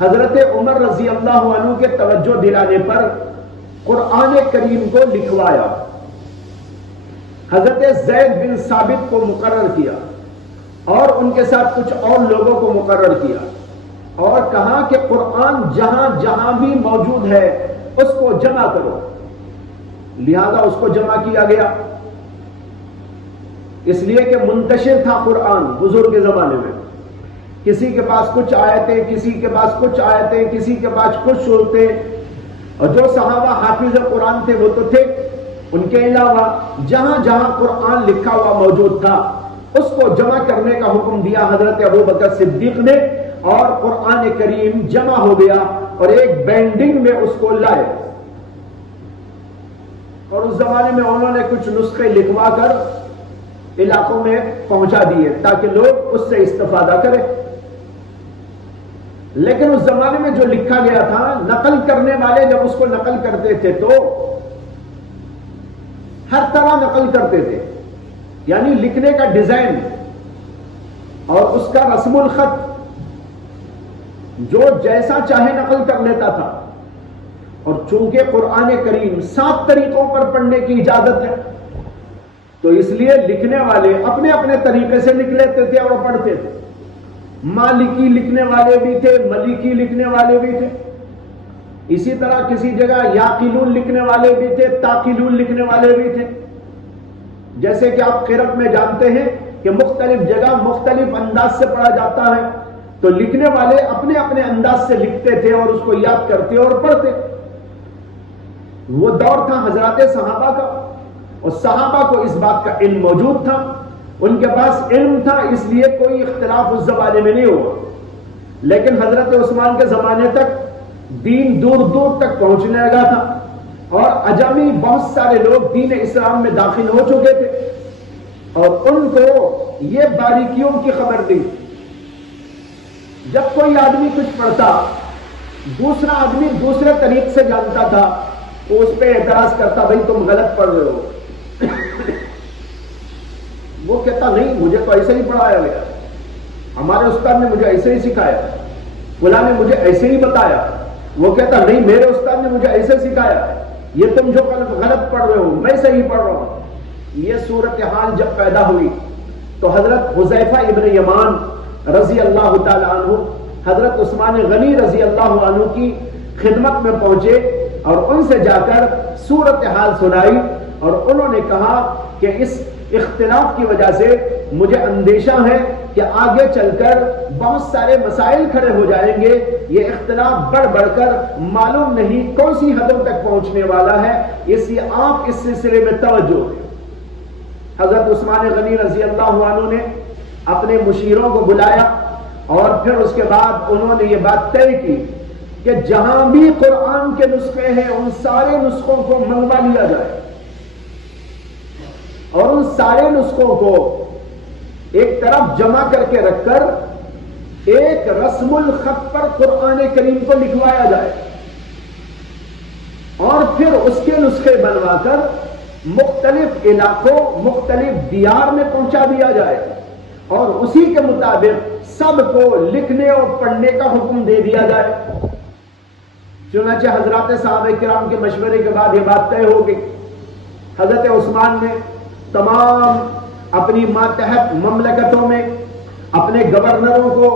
حضرت عمر رضی اللہ عنہ کے توجہ دلانے پر قرآن کریم کو لکھوایا، حضرت زید بن ثابت کو مقرر کیا اور ان کے ساتھ کچھ اور لوگوں کو مقرر کیا اور کہا کہ قرآن جہاں جہاں بھی موجود ہے اس کو جمع کرو۔ لہذا اس کو جمع کیا گیا، اس لیے کہ منتشر تھا قرآن حضور کے زمانے میں۔ کسی کے پاس کچھ آیتیں، کسی کے پاس کچھ آیتیں، کسی کے پاس کچھ صورتیں، اور جو صحابہ حافظ قرآن تھے وہ تو تھے، ان کے علاوہ جہاں جہاں قرآن لکھا ہوا موجود تھا اس کو جمع کرنے کا حکم دیا حضرت ابو بکر صدیق نے، اور قرآن کریم جمع ہو گیا اور ایک بینڈنگ میں اس کو لائے۔ اور اس زمانے میں انہوں نے کچھ نسخے لکھوا کر علاقوں میں پہنچا دیے تاکہ لوگ اس سے استفادہ کریں۔ لیکن اس زمانے میں جو لکھا گیا تھا، نقل کرنے والے جب اس کو نقل کرتے تھے تو ہر طرح نقل کرتے تھے، یعنی لکھنے کا ڈیزائن اور اس کا رسم الخط جو جیسا چاہے نقل کر لیتا تھا۔ اور چونکہ قرآن کریم 7 طریقوں پر پڑھنے کی اجازت ہے تو اس لیے لکھنے والے اپنے اپنے طریقے سے لکھ لیتے تھے اور پڑھتے تھے۔ مالکی لکھنے والے بھی تھے، ملکی لکھنے والے بھی تھے، اسی طرح کسی جگہ یاقلون لکھنے والے بھی تھے، تاقلون لکھنے والے بھی تھے۔ جیسے کہ آپ قرأت میں جانتے ہیں کہ مختلف جگہ مختلف انداز سے پڑھا جاتا ہے، تو لکھنے والے اپنے اپنے انداز سے لکھتے تھے اور اس کو یاد کرتے اور پڑھتے۔ وہ دور تھا حضرات صحابہ کا، اور صحابہ کو اس بات کا علم موجود تھا، ان کے پاس علم تھا، اس لیے کوئی اختلاف اس زمانے میں نہیں ہوا۔ لیکن حضرت عثمان کے زمانے تک دین دور دور تک پہنچنے لگا تھا اور عجمی بہت سارے لوگ دین اسلام میں داخل ہو چکے تھے اور ان کو یہ باریکیوں کی خبر دی۔ جب کوئی آدمی کچھ پڑھتا، دوسرا آدمی دوسرے طریق سے جانتا تھا، وہ اس پہ اعتراض کرتا، بھائی تم غلط پڑھ رہے ہو۔ وہ کہتا نہیں، مجھے تو ایسے ہی پڑھایا گیا، ہمارے استاد نے مجھے ایسے ہی سکھایا، فلاں نے مجھے ایسے ہی بتایا۔ وہ کہتا نہیں، میرے استاد نے مجھے ایسے سکھایا، یہ تم جو غلط پڑھ رہے ہو میں صحیح پڑھ رہا ہوں۔ یہ صورتحال جب پیدا ہوئی تو حضرت حذیفہ ابن یمان رضی اللہ تعالی عنہ حضرت عثمان غنی رضی اللہ عنہ کی خدمت میں پہنچے اور ان سے جا کر صورتحال سنائی، اور انہوں نے کہا کہ اس اختلاف کی وجہ سے مجھے اندیشہ ہے کہ آگے چل کر بہت سارے مسائل کھڑے ہو جائیں گے، یہ اختلاف بڑھ بڑھ کر معلوم نہیں کون سی حدوں تک پہنچنے والا ہے، اس لیے آپ اس سلسلے میں توجہ دیں۔ حضرت عثمان غنی رضی اللہ عنہ نے اپنے مشیروں کو بلایا اور پھر اس کے بعد انہوں نے یہ بات طے کی کہ جہاں بھی قرآن کے نسخے ہیں ان سارے نسخوں کو منگوا لیا جائے اور ان سارے نسخوں کو ایک طرف جمع کر کے رکھ کر ایک رسم الخط پر قرآن کریم کو لکھوایا جائے اور پھر اس کے نسخے بنوا کر مختلف علاقوں مختلف دیار میں پہنچا دیا جائے اور اسی کے مطابق سب کو لکھنے اور پڑھنے کا حکم دے دیا جائے۔ چنانچہ حضرات صحابہ کرام کے مشورے کے بعد یہ بات طے ہو گئی۔ حضرت عثمان نے تمام اپنی ماتحت مملکتوں میں اپنے گورنروں کو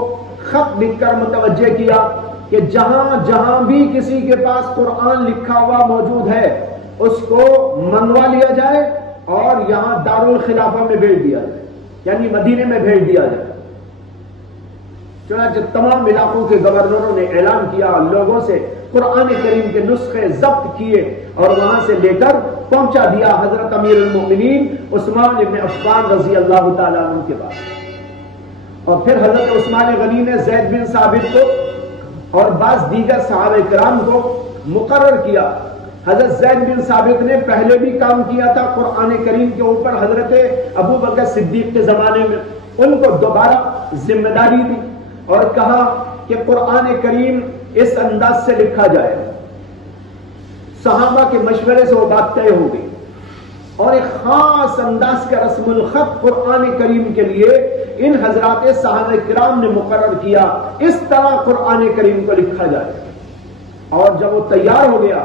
خط لکھ کر متوجہ کیا کہ جہاں جہاں بھی کسی کے پاس قرآن لکھا ہوا موجود ہے اس کو منگوا لیا جائے اور یہاں دارالخلافہ میں بھیج دیا جائے، یعنی مدینے میں بھیج دیا جائے۔ چنانچہ تمام علاقوں کے گورنروں نے اعلان کیا، لوگوں سے قرآن کریم کے نسخے ضبط کیے اور وہاں سے لے کر پہنچا دیا حضرت امیر المؤمنین عثمان ابن عفان رضی اللہ تعالیٰ عنہ کے پاس۔ اور پھر حضرت عثمان غنی نے زید بن ثابت کو اور بعض دیگر صحابہ کرام کو مقرر کیا۔ حضرت زید بن ثابت نے پہلے بھی کام کیا تھا قرآن کریم کے اوپر، حضرت ابو بکر صدیق کے زمانے میں ان کو دوبارہ ذمہ داری دی اور کہا کہ قرآن کریم اس انداز سے لکھا جائے۔ صحابہ کے مشورے سے وہ بات طے ہو گئی اور ایک خاص انداز کا رسم الخط قرآن کریم کے لیے ان حضرات صحابہ کرام نے مقرر کیا، اس طرح قرآن کریم کو لکھا جائے۔ اور جب وہ تیار ہو گیا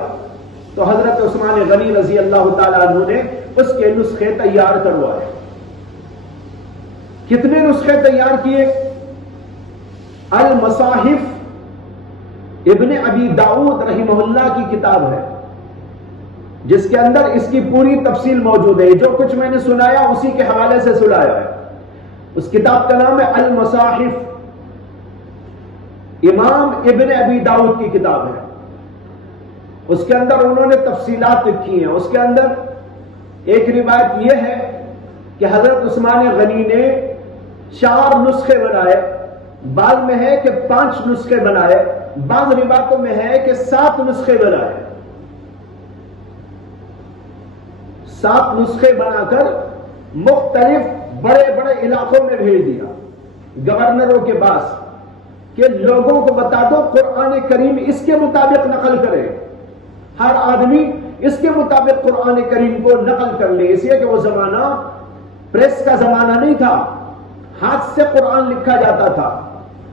تو حضرت عثمان غنی رضی اللہ تعالیٰ عنہ نے اس کے نسخے تیار کروائے۔ کتنے نسخے تیار کیے؟ المصاحف ابن ابی داؤد رحمہ اللہ کی کتاب ہے جس کے اندر اس کی پوری تفصیل موجود ہے۔ جو کچھ میں نے سنایا اسی کے حوالے سے سنایا ہے۔ اس کتاب کا نام ہے المصاحف، امام ابن ابی داؤد کی کتاب ہے۔ اس کے اندر انہوں نے تفصیلات لکھی ہیں۔ اس کے اندر ایک روایت یہ ہے کہ حضرت عثمان غنی نے 4 نسخے بنائے، بعض میں ہے کہ 5 نسخے بنائے، بعض روایتوں میں ہے کہ 7 نسخے بنائے۔ 7 نسخے بنا کر مختلف بڑے بڑے علاقوں میں بھیج دیا گورنروں کے پاس کہ لوگوں کو بتا دو قرآن کریم اس کے مطابق نقل کرے، ہر آدمی اس کے مطابق قرآن کریم کو نقل کر لے، اس لیے کہ وہ زمانہ پریس کا زمانہ نہیں تھا، ہاتھ سے قرآن لکھا جاتا تھا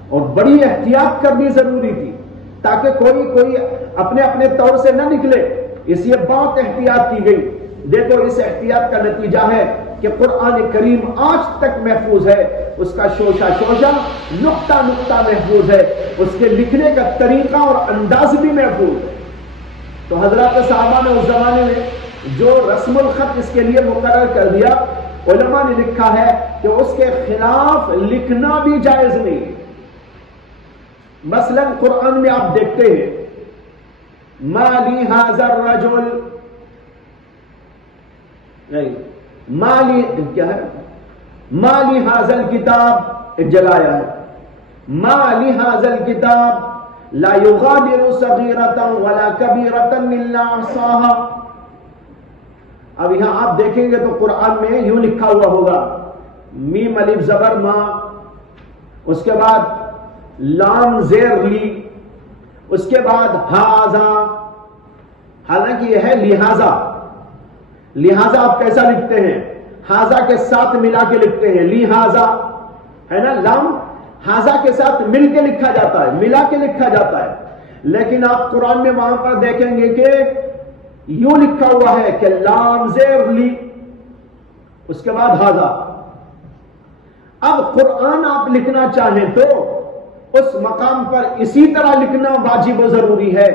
اور بڑی احتیاط کرنی ضروری تھی تاکہ کوئی اپنے اپنے طور سے نہ نکلے، اس لیے بہت احتیاط کی گئی۔ دیکھو اس احتیاط کا نتیجہ ہے کہ قرآن کریم آج تک محفوظ ہے، اس کا شوشہ نقطہ نقطہ محفوظ ہے، اس کے لکھنے کا طریقہ اور انداز بھی محفوظ ہے۔ تو حضرات صحابہ نے اس زمانے میں جو رسم الخط اس کے لیے مقرر کر دیا، علماء نے لکھا ہے کہ اس کے خلاف لکھنا بھی جائز نہیں ہے۔ مثلا قرآن میں آپ دیکھتے ہیں ما لی ھذا الرجل، ما لی کیا ہے، ما لی ھذا الکتاب جلایا ہے، ما لی ھذا الکتاب لا یغادر صغیرۃ ولا کبیرۃ الا احصاها۔ اب یہاں آپ دیکھیں گے تو قرآن میں یوں لکھا ہوا ہوگا میم الف زبر ما، اس کے بعد لام زیر لی، اس کے بعد ھذا، حالانکہ یہ ہے لہذا۔ لہذا آپ کیسا لکھتے ہیں؟ ھذا کے ساتھ ملا کے لکھتے ہیں، لہذا ہے نا، لام ھذا کے ساتھ مل کے لکھا جاتا ہے، ملا کے لکھا جاتا ہے۔ لیکن آپ قرآن میں وہاں پر دیکھیں گے کہ یوں لکھا ہوا ہے کہ لام زیر لی، اس کے بعد ھذا۔ اب قرآن آپ لکھنا چاہیں تو اس مقام پر اسی طرح لکھنا واجب و ضروری ہے۔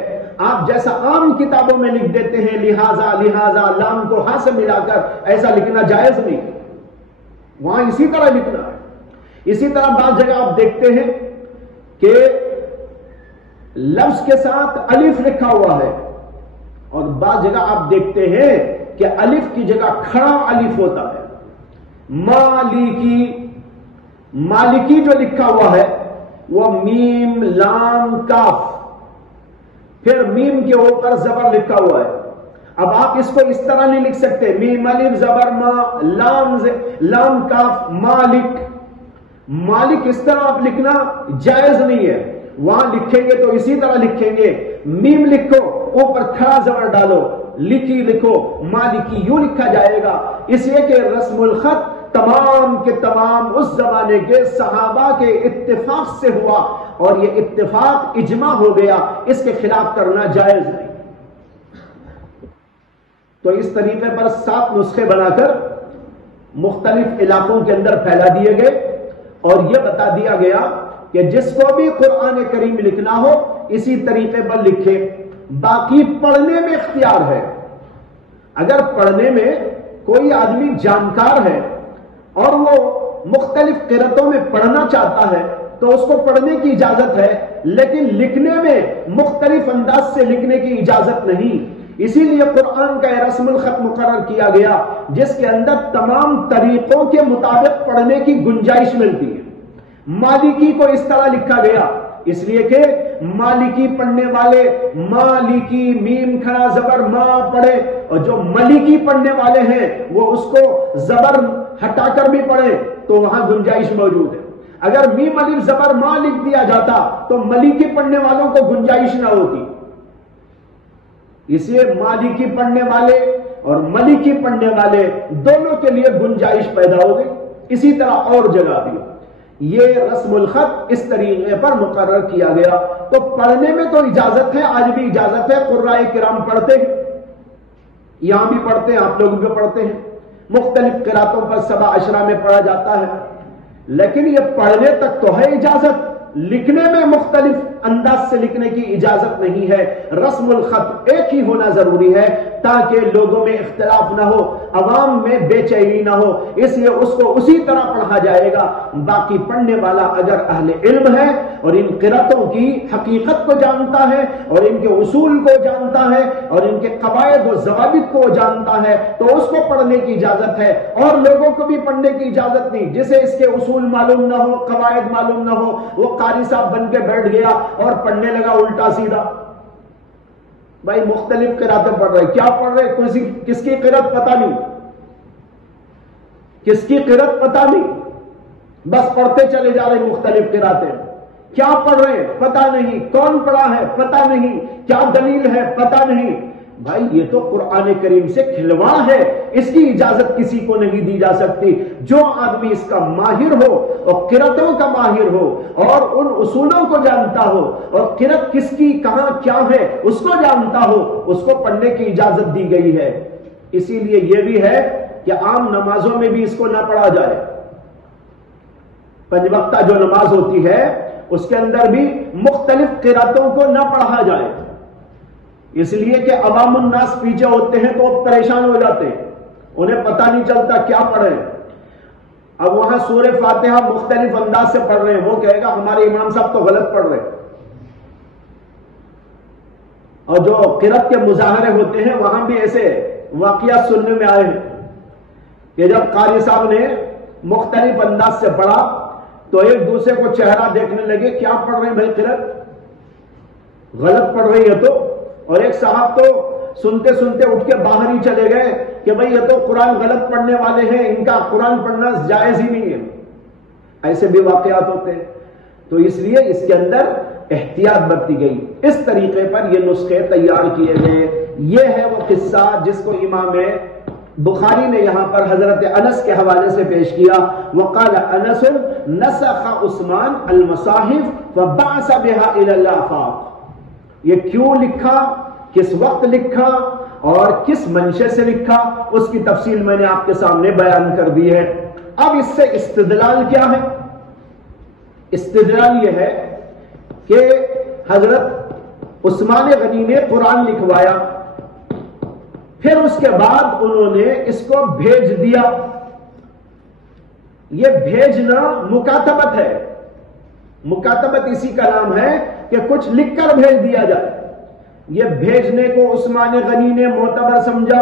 آپ جیسا عام کتابوں میں لکھ دیتے ہیں لہذا لہذا، لام کو ہاں سے ملا کر، ایسا لکھنا جائز نہیں، وہاں اسی طرح لکھنا ہے۔ اسی طرح بعض جگہ آپ دیکھتے ہیں کہ لفظ کے ساتھ الف لکھا ہوا ہے اور بعض جگہ آپ دیکھتے ہیں کہ الف کی جگہ کھڑا الف ہوتا ہے۔ مالکی، مالکی جو لکھا ہوا ہے وہ میم لام کاف، پھر میم کے اوپر زبر لکھا ہوا ہے. اب آپ اس کو اس طرح نہیں لکھ سکتے، میم الف زبر ما، لام کاف مالک. مالک اس طرح آپ لکھنا جائز نہیں ہے. وہاں لکھیں گے تو اسی طرح لکھیں گے، میم لکھو اوپر کھڑا زبر ڈالو، لکھی لکھو مالکی، یوں لکھا جائے گا. اس لیے کہ رسم الخط تمام کے تمام اس زمانے کے صحابہ کے اتفاق سے ہوا، اور یہ اتفاق اجماع ہو گیا، اس کے خلاف کرنا جائز نہیں. تو اس طریقے پر 7 نسخے بنا کر مختلف علاقوں کے اندر پھیلا دیے گئے، اور یہ بتا دیا گیا کہ جس کو بھی قرآن کریم لکھنا ہو اسی طریقے پر لکھے. باقی پڑھنے میں اختیار ہے. اگر پڑھنے میں کوئی آدمی جانکار ہے اور وہ مختلف قرأتوں میں پڑھنا چاہتا ہے تو اس کو پڑھنے کی اجازت ہے، لیکن لکھنے میں مختلف انداز سے لکھنے کی اجازت نہیں. اسی لیے قرآن کا رسم الخط مقرر کیا گیا جس کے اندر تمام طریقوں کے مطابق پڑھنے کی گنجائش ملتی ہے. مالکی کو اس طرح لکھا گیا اس لیے کہ مالکی پڑھنے والے مالکی میم کھڑا زبر ما پڑھے، اور جو ملکی پڑھنے والے ہیں وہ اس کو زبر ہٹا کر بھی پڑھے تو وہاں گنجائش موجود ہے. اگر میم الف زبر ما لکھ دیا جاتا تو ملکی پڑھنے والوں کو گنجائش نہ ہوتی. اس لیے مالکی پڑھنے والے اور ملکی پڑھنے والے دونوں کے لیے گنجائش پیدا ہو گئی. اسی طرح اور جگہ بھی یہ رسم الخط اس طریقے پر مقرر کیا گیا. تو پڑھنے میں تو اجازت ہے، آج بھی اجازت ہے. قراء کرام پڑھتے ہیں، یہاں بھی پڑھتے ہیں، آپ لوگ بھی پڑھتے ہیں. مختلف قراتوں پر 7 عشرہ میں پڑھا جاتا ہے، لیکن یہ پڑھنے تک تو ہے اجازت، لکھنے میں مختلف انداز سے لکھنے کی اجازت نہیں ہے. رسم الخط ایک ہی ہونا ضروری ہے تاکہ لوگوں میں اختلاف نہ ہو، عوام میں بے چینی نہ ہو. اس لیے اس کو اسی طرح پڑھا جائے گا. باقی پڑھنے والا اگر اہل علم ہے اور ان قرأتوں کی حقیقت کو جانتا ہے اور ان کے اصول کو جانتا ہے اور ان کے قواعد و ضوابط کو جانتا ہے تو اس کو پڑھنے کی اجازت ہے، اور لوگوں کو بھی پڑھنے کی اجازت نہیں. جسے اس کے اصول معلوم نہ ہو، قواعد معلوم نہ ہو، وہ قاری صاحب بن کے بیٹھ گیا اور پڑھنے لگا الٹا سیدھا. بھائی مختلف قراتیں پڑھ رہے، کیا پڑھ رہے؟ کس کی قرات پتہ نہیں، کس کی قرات پتہ نہیں، بس پڑھتے چلے جا رہے مختلف قراتیں. کیا پڑھ رہے پتہ نہیں، کون پڑھا ہے پتہ نہیں، کیا دلیل ہے پتہ نہیں. بھائی یہ تو قرآن کریم سے کھلواڑ ہے، اس کی اجازت کسی کو نہیں دی جا سکتی. جو آدمی اس کا ماہر ہو اور قرأتوں کا ماہر ہو اور ان اصولوں کو جانتا ہو اور قرأت کس کی کہاں کیا ہے اس کو جانتا ہو، اس کو پڑھنے کی اجازت دی گئی ہے. اسی لیے یہ بھی ہے کہ عام نمازوں میں بھی اس کو نہ پڑھا جائے. 5 وقتہ جو نماز ہوتی ہے اس کے اندر بھی مختلف قرأتوں کو نہ پڑھا جائے، اس لیے کہ عوام الناس پیچھے ہوتے ہیں تو وہ پریشان ہو جاتے ہیں، انہیں پتہ نہیں چلتا کیا پڑھیں. اب وہاں سورہ فاتحہ مختلف انداز سے پڑھ رہے ہیں، وہ کہے گا ہمارے امام صاحب تو غلط پڑھ رہے ہیں. اور جو قرأت کے مظاہرے ہوتے ہیں وہاں بھی ایسے واقعات سننے میں آئے ہیں کہ جب قاری صاحب نے مختلف انداز سے پڑھا تو ایک دوسرے کو چہرہ دیکھنے لگے، کیا پڑھ رہے ہیں بھائی؟ قرأت غلط پڑھ رہی ہے تو. اور ایک صاحب تو سنتے سنتے اٹھ کے باہر ہی چلے گئے کہ بھئی یہ تو قرآن غلط پڑھنے والے ہیں، ان کا قرآن پڑھنا جائز ہی نہیں ہے. ایسے بھی واقعات ہوتے ہیں. تو اس لیے اس کے اندر احتیاط برتی گئی. اس طریقے پر یہ نسخے تیار کیے گئے. یہ ہے وہ قصہ جس کو امام بخاری نے یہاں پر حضرت انس کے حوالے سے پیش کیا. وقال انس نسخ عثمان المصاحف فبعث بها الى الافاق. یہ کیوں لکھا، کس وقت لکھا اور کس منشے سے لکھا، اس کی تفصیل میں نے آپ کے سامنے بیان کر دی ہے. اب اس سے استدلال کیا ہے؟ استدلال یہ ہے کہ حضرت عثمان غنی نے قرآن لکھوایا، پھر اس کے بعد انہوں نے اس کو بھیج دیا. یہ بھیجنا مکاتبت ہے. مکاتبت اسی کا نام ہے کہ کچھ لکھ کر بھیج دیا جائے. یہ بھیجنے کو عثمان غنی نے معتبر سمجھا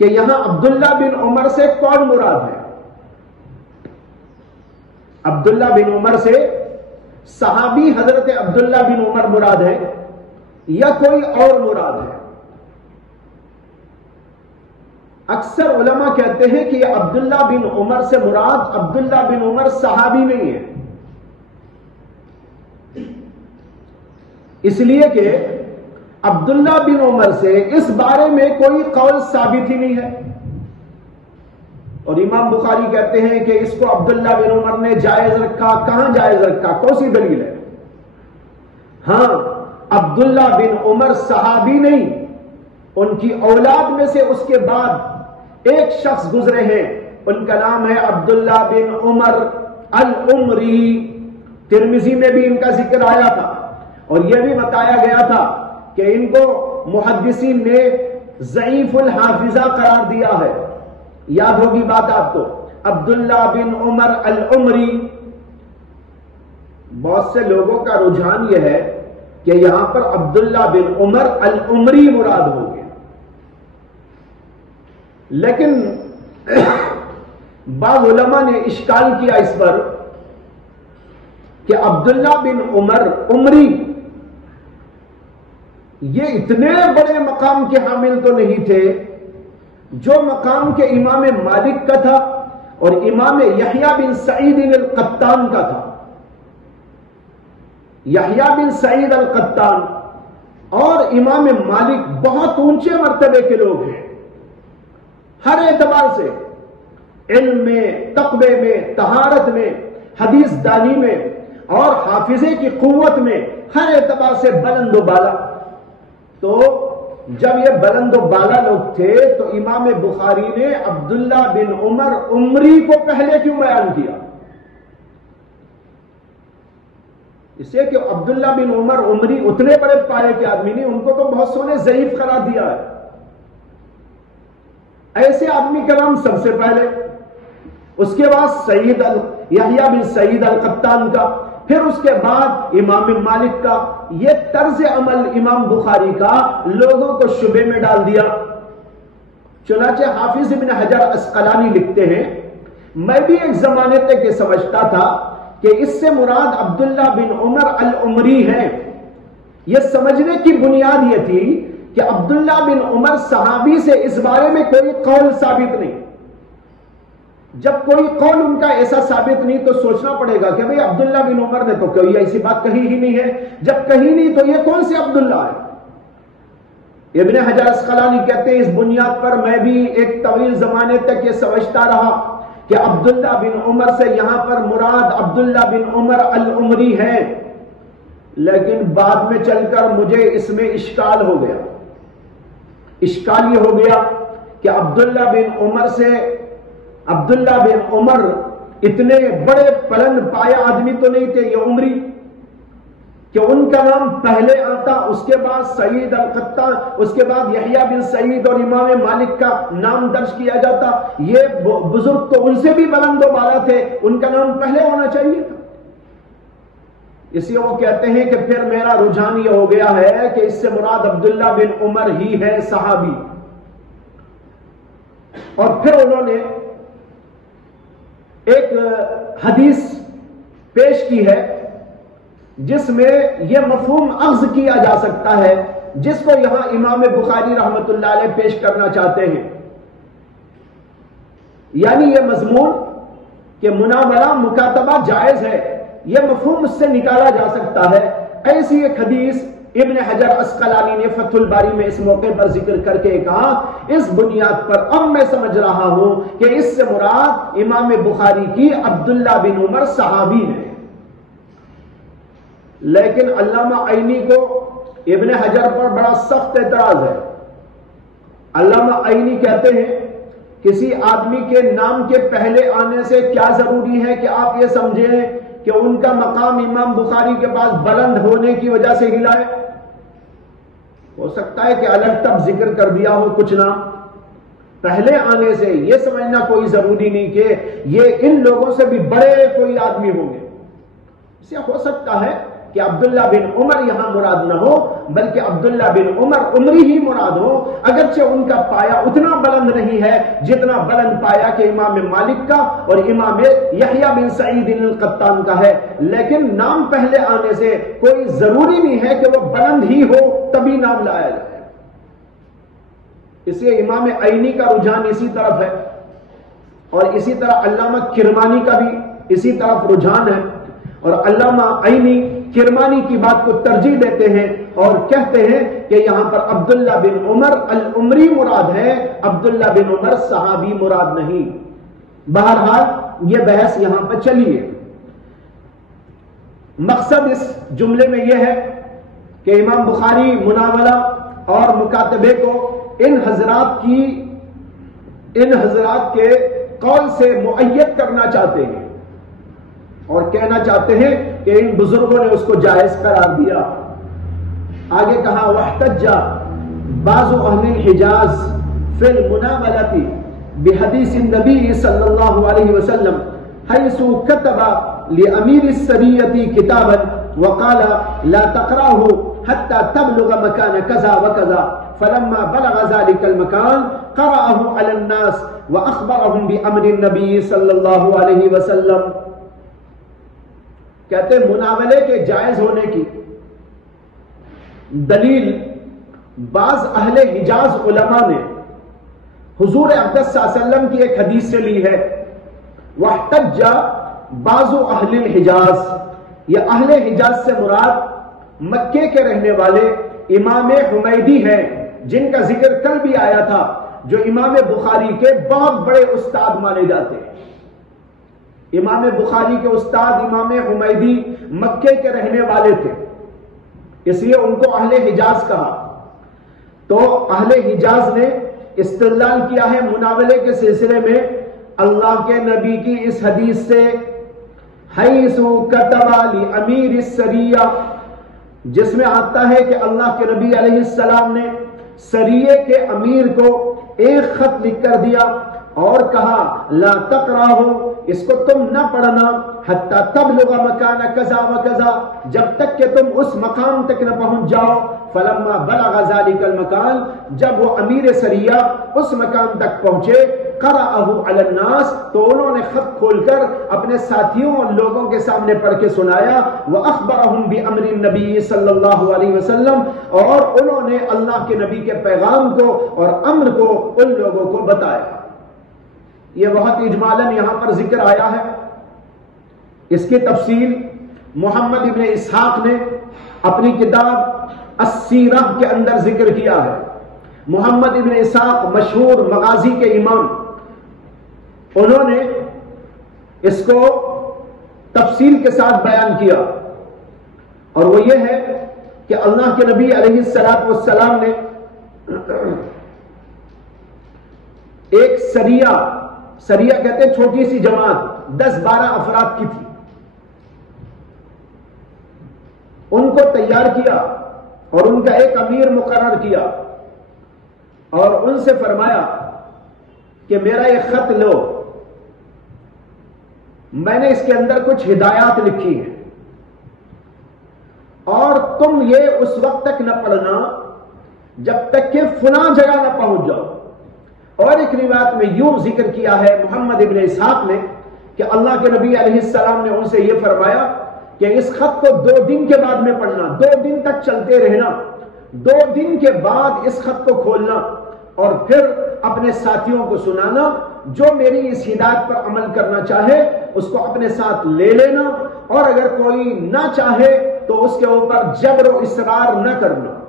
کہ یہاں عبداللہ بن عمر سے کون مراد ہے؟ عبداللہ بن عمر سے صحابی حضرت عبداللہ بن عمر مراد ہے یا کوئی اور مراد ہے؟ اکثر علماء کہتے ہیں کہ یہ عبداللہ بن عمر سے مراد عبداللہ بن عمر صحابی نہیں ہے، اس لیے کہ عبداللہ بن عمر سے اس بارے میں کوئی قول ثابت ہی نہیں ہے، اور امام بخاری کہتے ہیں کہ اس کو عبداللہ بن عمر نے جائز رکھا۔ کہاں جائز رکھا؟ کون سی دلیل ہے؟ ہاں، عبداللہ بن عمر صحابی نہیں، ان کی اولاد میں سے اس کے بعد ایک شخص گزرے ہیں، ان کا نام ہے عبداللہ بن عمر العمری۔ ترمذی میں بھی ان کا ذکر آیا تھا، اور یہ بھی بتایا گیا تھا کہ ان کو محدثین نے ضعیف الحافظہ قرار دیا ہے۔ یاد ہوگی بات آپ کو، عبداللہ بن عمر العمری۔ بہت سے لوگوں کا رجحان یہ ہے کہ یہاں پر عبداللہ بن عمر العمری مراد ہو گیا، لیکن بعض علماء نے اشکال کیا اس پر کہ عبداللہ بن عمر عمری یہ اتنے بڑے مقام کے حامل تو نہیں تھے جو مقام کے امام مالک کا تھا اور امام یحییٰ بن سعید القطان کا تھا۔ یحییٰ بن سعید القطان اور امام مالک بہت اونچے مرتبے کے لوگ ہیں، ہر اعتبار سے، علم میں، تقوی میں، طہارت میں، حدیث دانی میں اور حافظے کی قوت میں، ہر اعتبار سے بلند و بالا۔ تو جب یہ بلند و بالا لوگ تھے تو امام بخاری نے عبداللہ بن عمر عمری کو پہلے کیوں بیان کیا؟ اس سے کہ عبداللہ بن عمر عمری اتنے بڑے پائے کے آدمی نہیں، ان کو تو بہت سو نے ضعیف قرار دیا ہے۔ ایسے آدمی کا نام سب سے پہلے، اس کے بعد یحییٰ بن سعید القطان کا، پھر اس کے بعد امام مالک کا۔ یہ طرز عمل امام بخاری کا لوگوں کو شبے میں ڈال دیا۔ چنانچہ حافظ ابن حجر عسقلانی لکھتے ہیں، میں بھی ایک زمانے تک یہ سمجھتا تھا کہ اس سے مراد عبداللہ بن عمر العمری ہے۔ یہ سمجھنے کی بنیاد یہ تھی کہ عبداللہ بن عمر صحابی سے اس بارے میں کوئی قول ثابت نہیں۔ جب کوئی قول ان کا ایسا ثابت نہیں تو سوچنا پڑے گا کہ بھئی عبداللہ بن عمر نے تو کوئی ایسی بات کہی ہی نہیں ہے، جب کہی نہیں تو یہ کون سے عبداللہ ہے؟ ابن حجر عسقلانی کہتے ہیں اس بنیاد پر میں بھی ایک طویل زمانے تک یہ سمجھتا رہا کہ عبداللہ بن عمر سے یہاں پر مراد عبداللہ بن عمر العمری ہے، لیکن بعد میں چل کر مجھے اس میں اشکال ہو گیا۔ اشکال یہ ہو گیا کہ عبداللہ بن عمر سے عبداللہ بن عمر اتنے بڑے پلند پایا آدمی تو نہیں تھے یہ عمری کہ ان کا نام پہلے آتا، اس کے بعد سعید القطان، اس کے بعد یحییٰ بن سعید اور امام مالک کا نام درج کیا جاتا۔ یہ بزرگ تو ان سے بھی بلند و بالا تھے، ان کا نام پہلے ہونا چاہیے تھا۔ اس لیے وہ کہتے ہیں کہ پھر میرا رجحان یہ ہو گیا ہے کہ اس سے مراد عبداللہ بن عمر ہی ہے صحابی۔ اور پھر انہوں نے ایک حدیث پیش کی ہے جس میں یہ مفہوم اخذ کیا جا سکتا ہے، جس کو یہاں امام بخاری رحمت اللہ علیہ پیش کرنا چاہتے ہیں، یعنی یہ مضمون کہ مناورہ مکاتبہ جائز ہے، یہ مفہوم اس سے نکالا جا سکتا ہے۔ ایسی ایک حدیث ابن حجر عسقلانی نے فتح الباری میں اس موقع پر ذکر کر کے کہا، اس بنیاد پر اب میں سمجھ رہا ہوں کہ اس سے مراد امام بخاری کی عبداللہ بن عمر صحابی ہے۔ لیکن علامہ عینی کو ابن حجر پر بڑا سخت اعتراض ہے۔ علامہ عینی کہتے ہیں کسی آدمی کے نام کے پہلے آنے سے کیا ضروری ہے کہ آپ یہ سمجھیں کہ ان کا مقام امام بخاری کے پاس بلند ہونے کی وجہ سے ہلا ہے؟ ہو سکتا ہے کہ الگ تب ذکر کر دیا ہو کچھ نام، پہلے آنے سے یہ سمجھنا کوئی ضروری نہیں کہ یہ ان لوگوں سے بھی بڑے کوئی آدمی ہوں گے۔ اسے ہو سکتا ہے کہ عبداللہ بن عمر یہاں مراد نہ ہو، بلکہ عبداللہ بن عمر عمری ہی مراد ہو، اگرچہ ان کا پایا اتنا بلند نہیں ہے جتنا بلند پایا کہ امام مالک کا اور امام یحییٰ بن سعید القطان کا ہے، لیکن نام پہلے آنے سے کوئی ضروری نہیں ہے کہ وہ بلند ہی ہو تبھی نام لایا جائے۔ اس لیے امام عینی کا رجحان اسی طرف ہے، اور اسی طرح علامہ کرمانی کا بھی اسی طرف رجحان ہے، اور علامہ عینی کرمانی کی بات کو ترجیح دیتے ہیں اور کہتے ہیں کہ یہاں پر عبداللہ بن عمر العمری مراد ہے، عبداللہ بن عمر صحابی مراد نہیں۔ بہرحال یہ بحث یہاں پر چلی ہے۔ مقصد اس جملے میں یہ ہے کہ امام بخاری مناولہ اور مکاتبے کو ان حضرات کے قول سے مؤید کرنا چاہتے ہیں اور کہنا چاہتے ہیں کہ ان بزرگوں نے اس کو جائز قرار دیا۔ آگے کہا واحتج بعض اہل الحجاز فی المناولۃ بحدیث النبی صلی اللہ علیہ وسلم حیث کتب لامیر السریۃ کتابا وقال لا تقرأه حتى تبلغ مكان كذا وكذا فلما بلغ ذلك المكان قرأه على الناس واخبرهم بامر النبي صلی اللہ علیہ وسلم۔ کہتے ہیں مناولے کے جائز ہونے کی دلیل بعض اہل حجاز علماء نے حضور اقدس صلی اللہ علیہ وسلم کی ایک حدیث سے لی ہے۔ واحتج بعض اہل الحجاز، یہ اہل حجاز سے مراد مکے کے رہنے والے امام حمیدی ہیں، جن کا ذکر کل بھی آیا تھا، جو امام بخاری کے بہت بڑے استاد مانے جاتے ہیں۔ امام بخاری کے استاد امام حمیدی مکے کے رہنے والے تھے، اس لیے ان کو اہل حجاز کہا۔ تو اہل حجاز نے استدلال کیا ہے مناولے کے سلسلے میں اللہ کے نبی کی اس حدیث سے، حیث کتب لامیر السریہ، جس میں آتا ہے کہ اللہ کے نبی علیہ السلام نے سریے کے امیر کو ایک خط لکھ کر دیا اور کہا لا تقرأہ، اس کو تم نہ پڑھنا، حتی تبلغ مکان کذا و کذا، جب تک کہ تم اس مقام تک نہ پہنچ جاؤ۔ فلما بلغ ذلک المکان، جب وہ امیر سریہ اس مقام تک پہنچے، قرأہ علی الناس، تو انہوں نے خط کھول کر اپنے ساتھیوں اور لوگوں کے سامنے پڑھ کے سنایا، وَأَخْبَرَهُمْ بِأَمْرِ النَّبِيِّ صلی اللہ علیہ وسلم، اور انہوں نے اللہ کے نبی کے پیغام کو اور امر کو ان لوگوں کو بتایا۔ یہ بہت اجمالاً یہاں پر ذکر آیا ہے، اس کی تفصیل محمد ابن اسحاق نے اپنی کتاب السیرہ کے اندر ذکر کیا ہے۔ محمد ابن اسحاق مشہور مغازی کے امام، انہوں نے اس کو تفصیل کے ساتھ بیان کیا، اور وہ یہ ہے کہ اللہ کے نبی علیہ السلام نے ایک سریہ کہتے ہیں چھوٹی سی جماعت 10-12 افراد کی تھی، ان کو تیار کیا اور ان کا ایک امیر مقرر کیا، اور ان سے فرمایا کہ میرا یہ خط لو، میں نے اس کے اندر کچھ ہدایات لکھی ہیں، اور تم یہ اس وقت تک نہ پڑھنا جب تک کہ فلاں جگہ نہ پہنچ جاؤ۔ اور ایک روایت میں یوں ذکر کیا ہے محمد ابن اسحاق نے کہ اللہ کے نبی علیہ السلام نے ان سے یہ فرمایا کہ اس خط کو 2 دن کے بعد میں پڑھنا، 2 دن تک چلتے رہنا، 2 دن کے بعد اس خط کو کھولنا اور پھر اپنے ساتھیوں کو سنانا، جو میری اس ہدایت پر عمل کرنا چاہے اس کو اپنے ساتھ لے لینا، اور اگر کوئی نہ چاہے تو اس کے اوپر جبر و اصرار نہ کرنا۔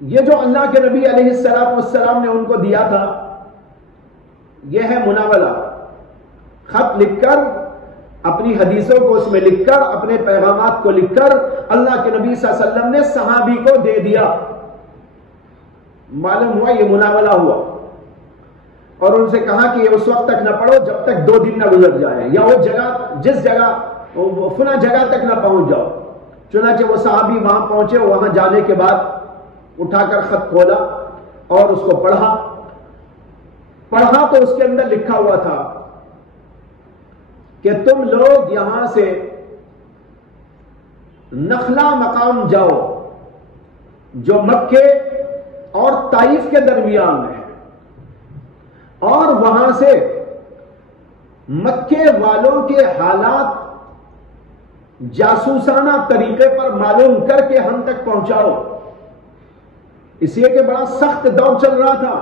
یہ جو اللہ کے نبی علیہ السلام نے ان کو دیا تھا، یہ ہے مناولہ، خط لکھ کر، اپنی حدیثوں کو اس میں لکھ کر، اپنے پیغامات کو لکھ کر اللہ کے نبی صلی اللہ علیہ وسلم نے صحابی کو دے دیا۔ معلوم ہوا یہ مناولہ ہوا، اور ان سے کہا کہ یہ اس وقت تک نہ پڑھو جب تک 2 دن نہ گزر جائے، یا وہ جگہ جس جگہ فلاں جگہ تک نہ پہنچ جاؤ۔ چنانچہ وہ صحابی وہاں پہنچے، وہاں جانے کے بعد اٹھا کر خط کھولا اور اس کو پڑھا تو اس کے اندر لکھا ہوا تھا کہ تم لوگ یہاں سے نخلا مقام جاؤ جو مکے اور طائف کے درمیان ہے، اور وہاں سے مکے والوں کے حالات جاسوسانہ طریقے پر معلوم کر کے ہم تک پہنچاؤ۔ اس لیے کہ بڑا سخت دور چل رہا تھا،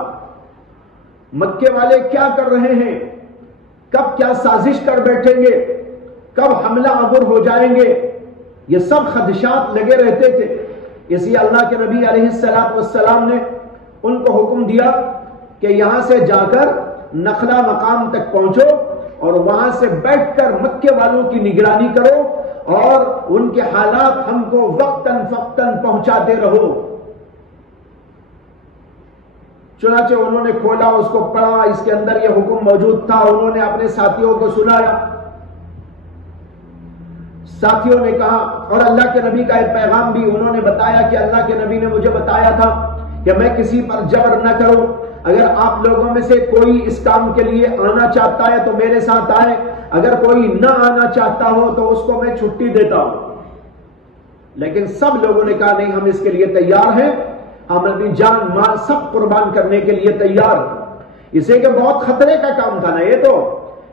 مکے والے کیا کر رہے ہیں، کب کیا سازش کر بیٹھیں گے، کب حملہ آور ہو جائیں گے، یہ سب خدشات لگے رہتے تھے۔ اس لیے اللہ کے نبی علیہ السلام نے ان کو حکم دیا کہ یہاں سے جا کر نخلا مقام تک پہنچو اور وہاں سے بیٹھ کر مکے والوں کی نگرانی کرو اور ان کے حالات ہم کو وقتاً فوقتاً پہنچاتے رہو۔ چنانچہ انہوں نے کھولا، اس کو پڑھا، اس کے اندر یہ حکم موجود تھا، انہوں نے اپنے ساتھیوں کو سنایا۔ ساتھیوں نے کہا، اور اللہ کے نبی کا ایک پیغام بھی انہوں نے بتایا کہ اللہ کے نبی نے مجھے بتایا تھا کہ میں کسی پر جبر نہ کروں، اگر آپ لوگوں میں سے کوئی اس کام کے لیے آنا چاہتا ہے تو میرے ساتھ آئے، اگر کوئی نہ آنا چاہتا ہو تو اس کو میں چھٹی دیتا ہوں۔ لیکن سب لوگوں نے کہا نہیں، ہم اس کے لیے تیار ہیں، ہم اپنی جان مال سب قربان کرنے کے لیے تیار ہیں۔ اسے کہ بہت خطرے کا کام تھا نا یہ تو،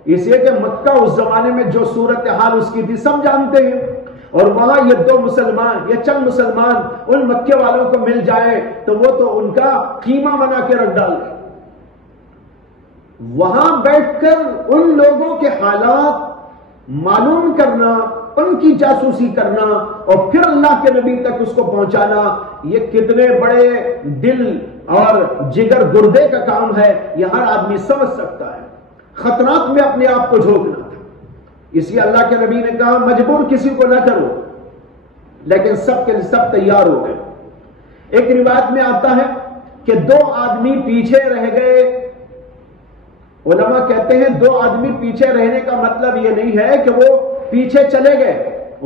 اس لیے کہ مکہ اس زمانے میں جو صورتحال اس کی تھی سب جانتے ہیں، اور وہاں یہ دو مسلمان یا چند مسلمان ان مکے والوں کو مل جائے تو وہ تو ان کا قیمہ بنا کے رکھ ڈال گئے۔ وہاں بیٹھ کر ان لوگوں کے حالات معلوم کرنا، ان کی جاسوسی کرنا اور پھر اللہ کے نبی تک اس کو پہنچانا، یہ کتنے بڑے دل اور جگر گردے کا کام ہے، یہ ہر آدمی سمجھ سکتا ہے۔ خطرات میں اپنے آپ کو جھونکنا تھا، اس لیے اللہ کے نبی نے کہا مجبور کسی کو نہ کرو، لیکن سب کے سب تیار ہو گئے۔ ایک روایت میں آتا ہے کہ دو آدمی پیچھے رہ گئے۔ علماء کہتے ہیں دو آدمی پیچھے رہنے کا مطلب یہ نہیں ہے کہ وہ پیچھے چلے گئے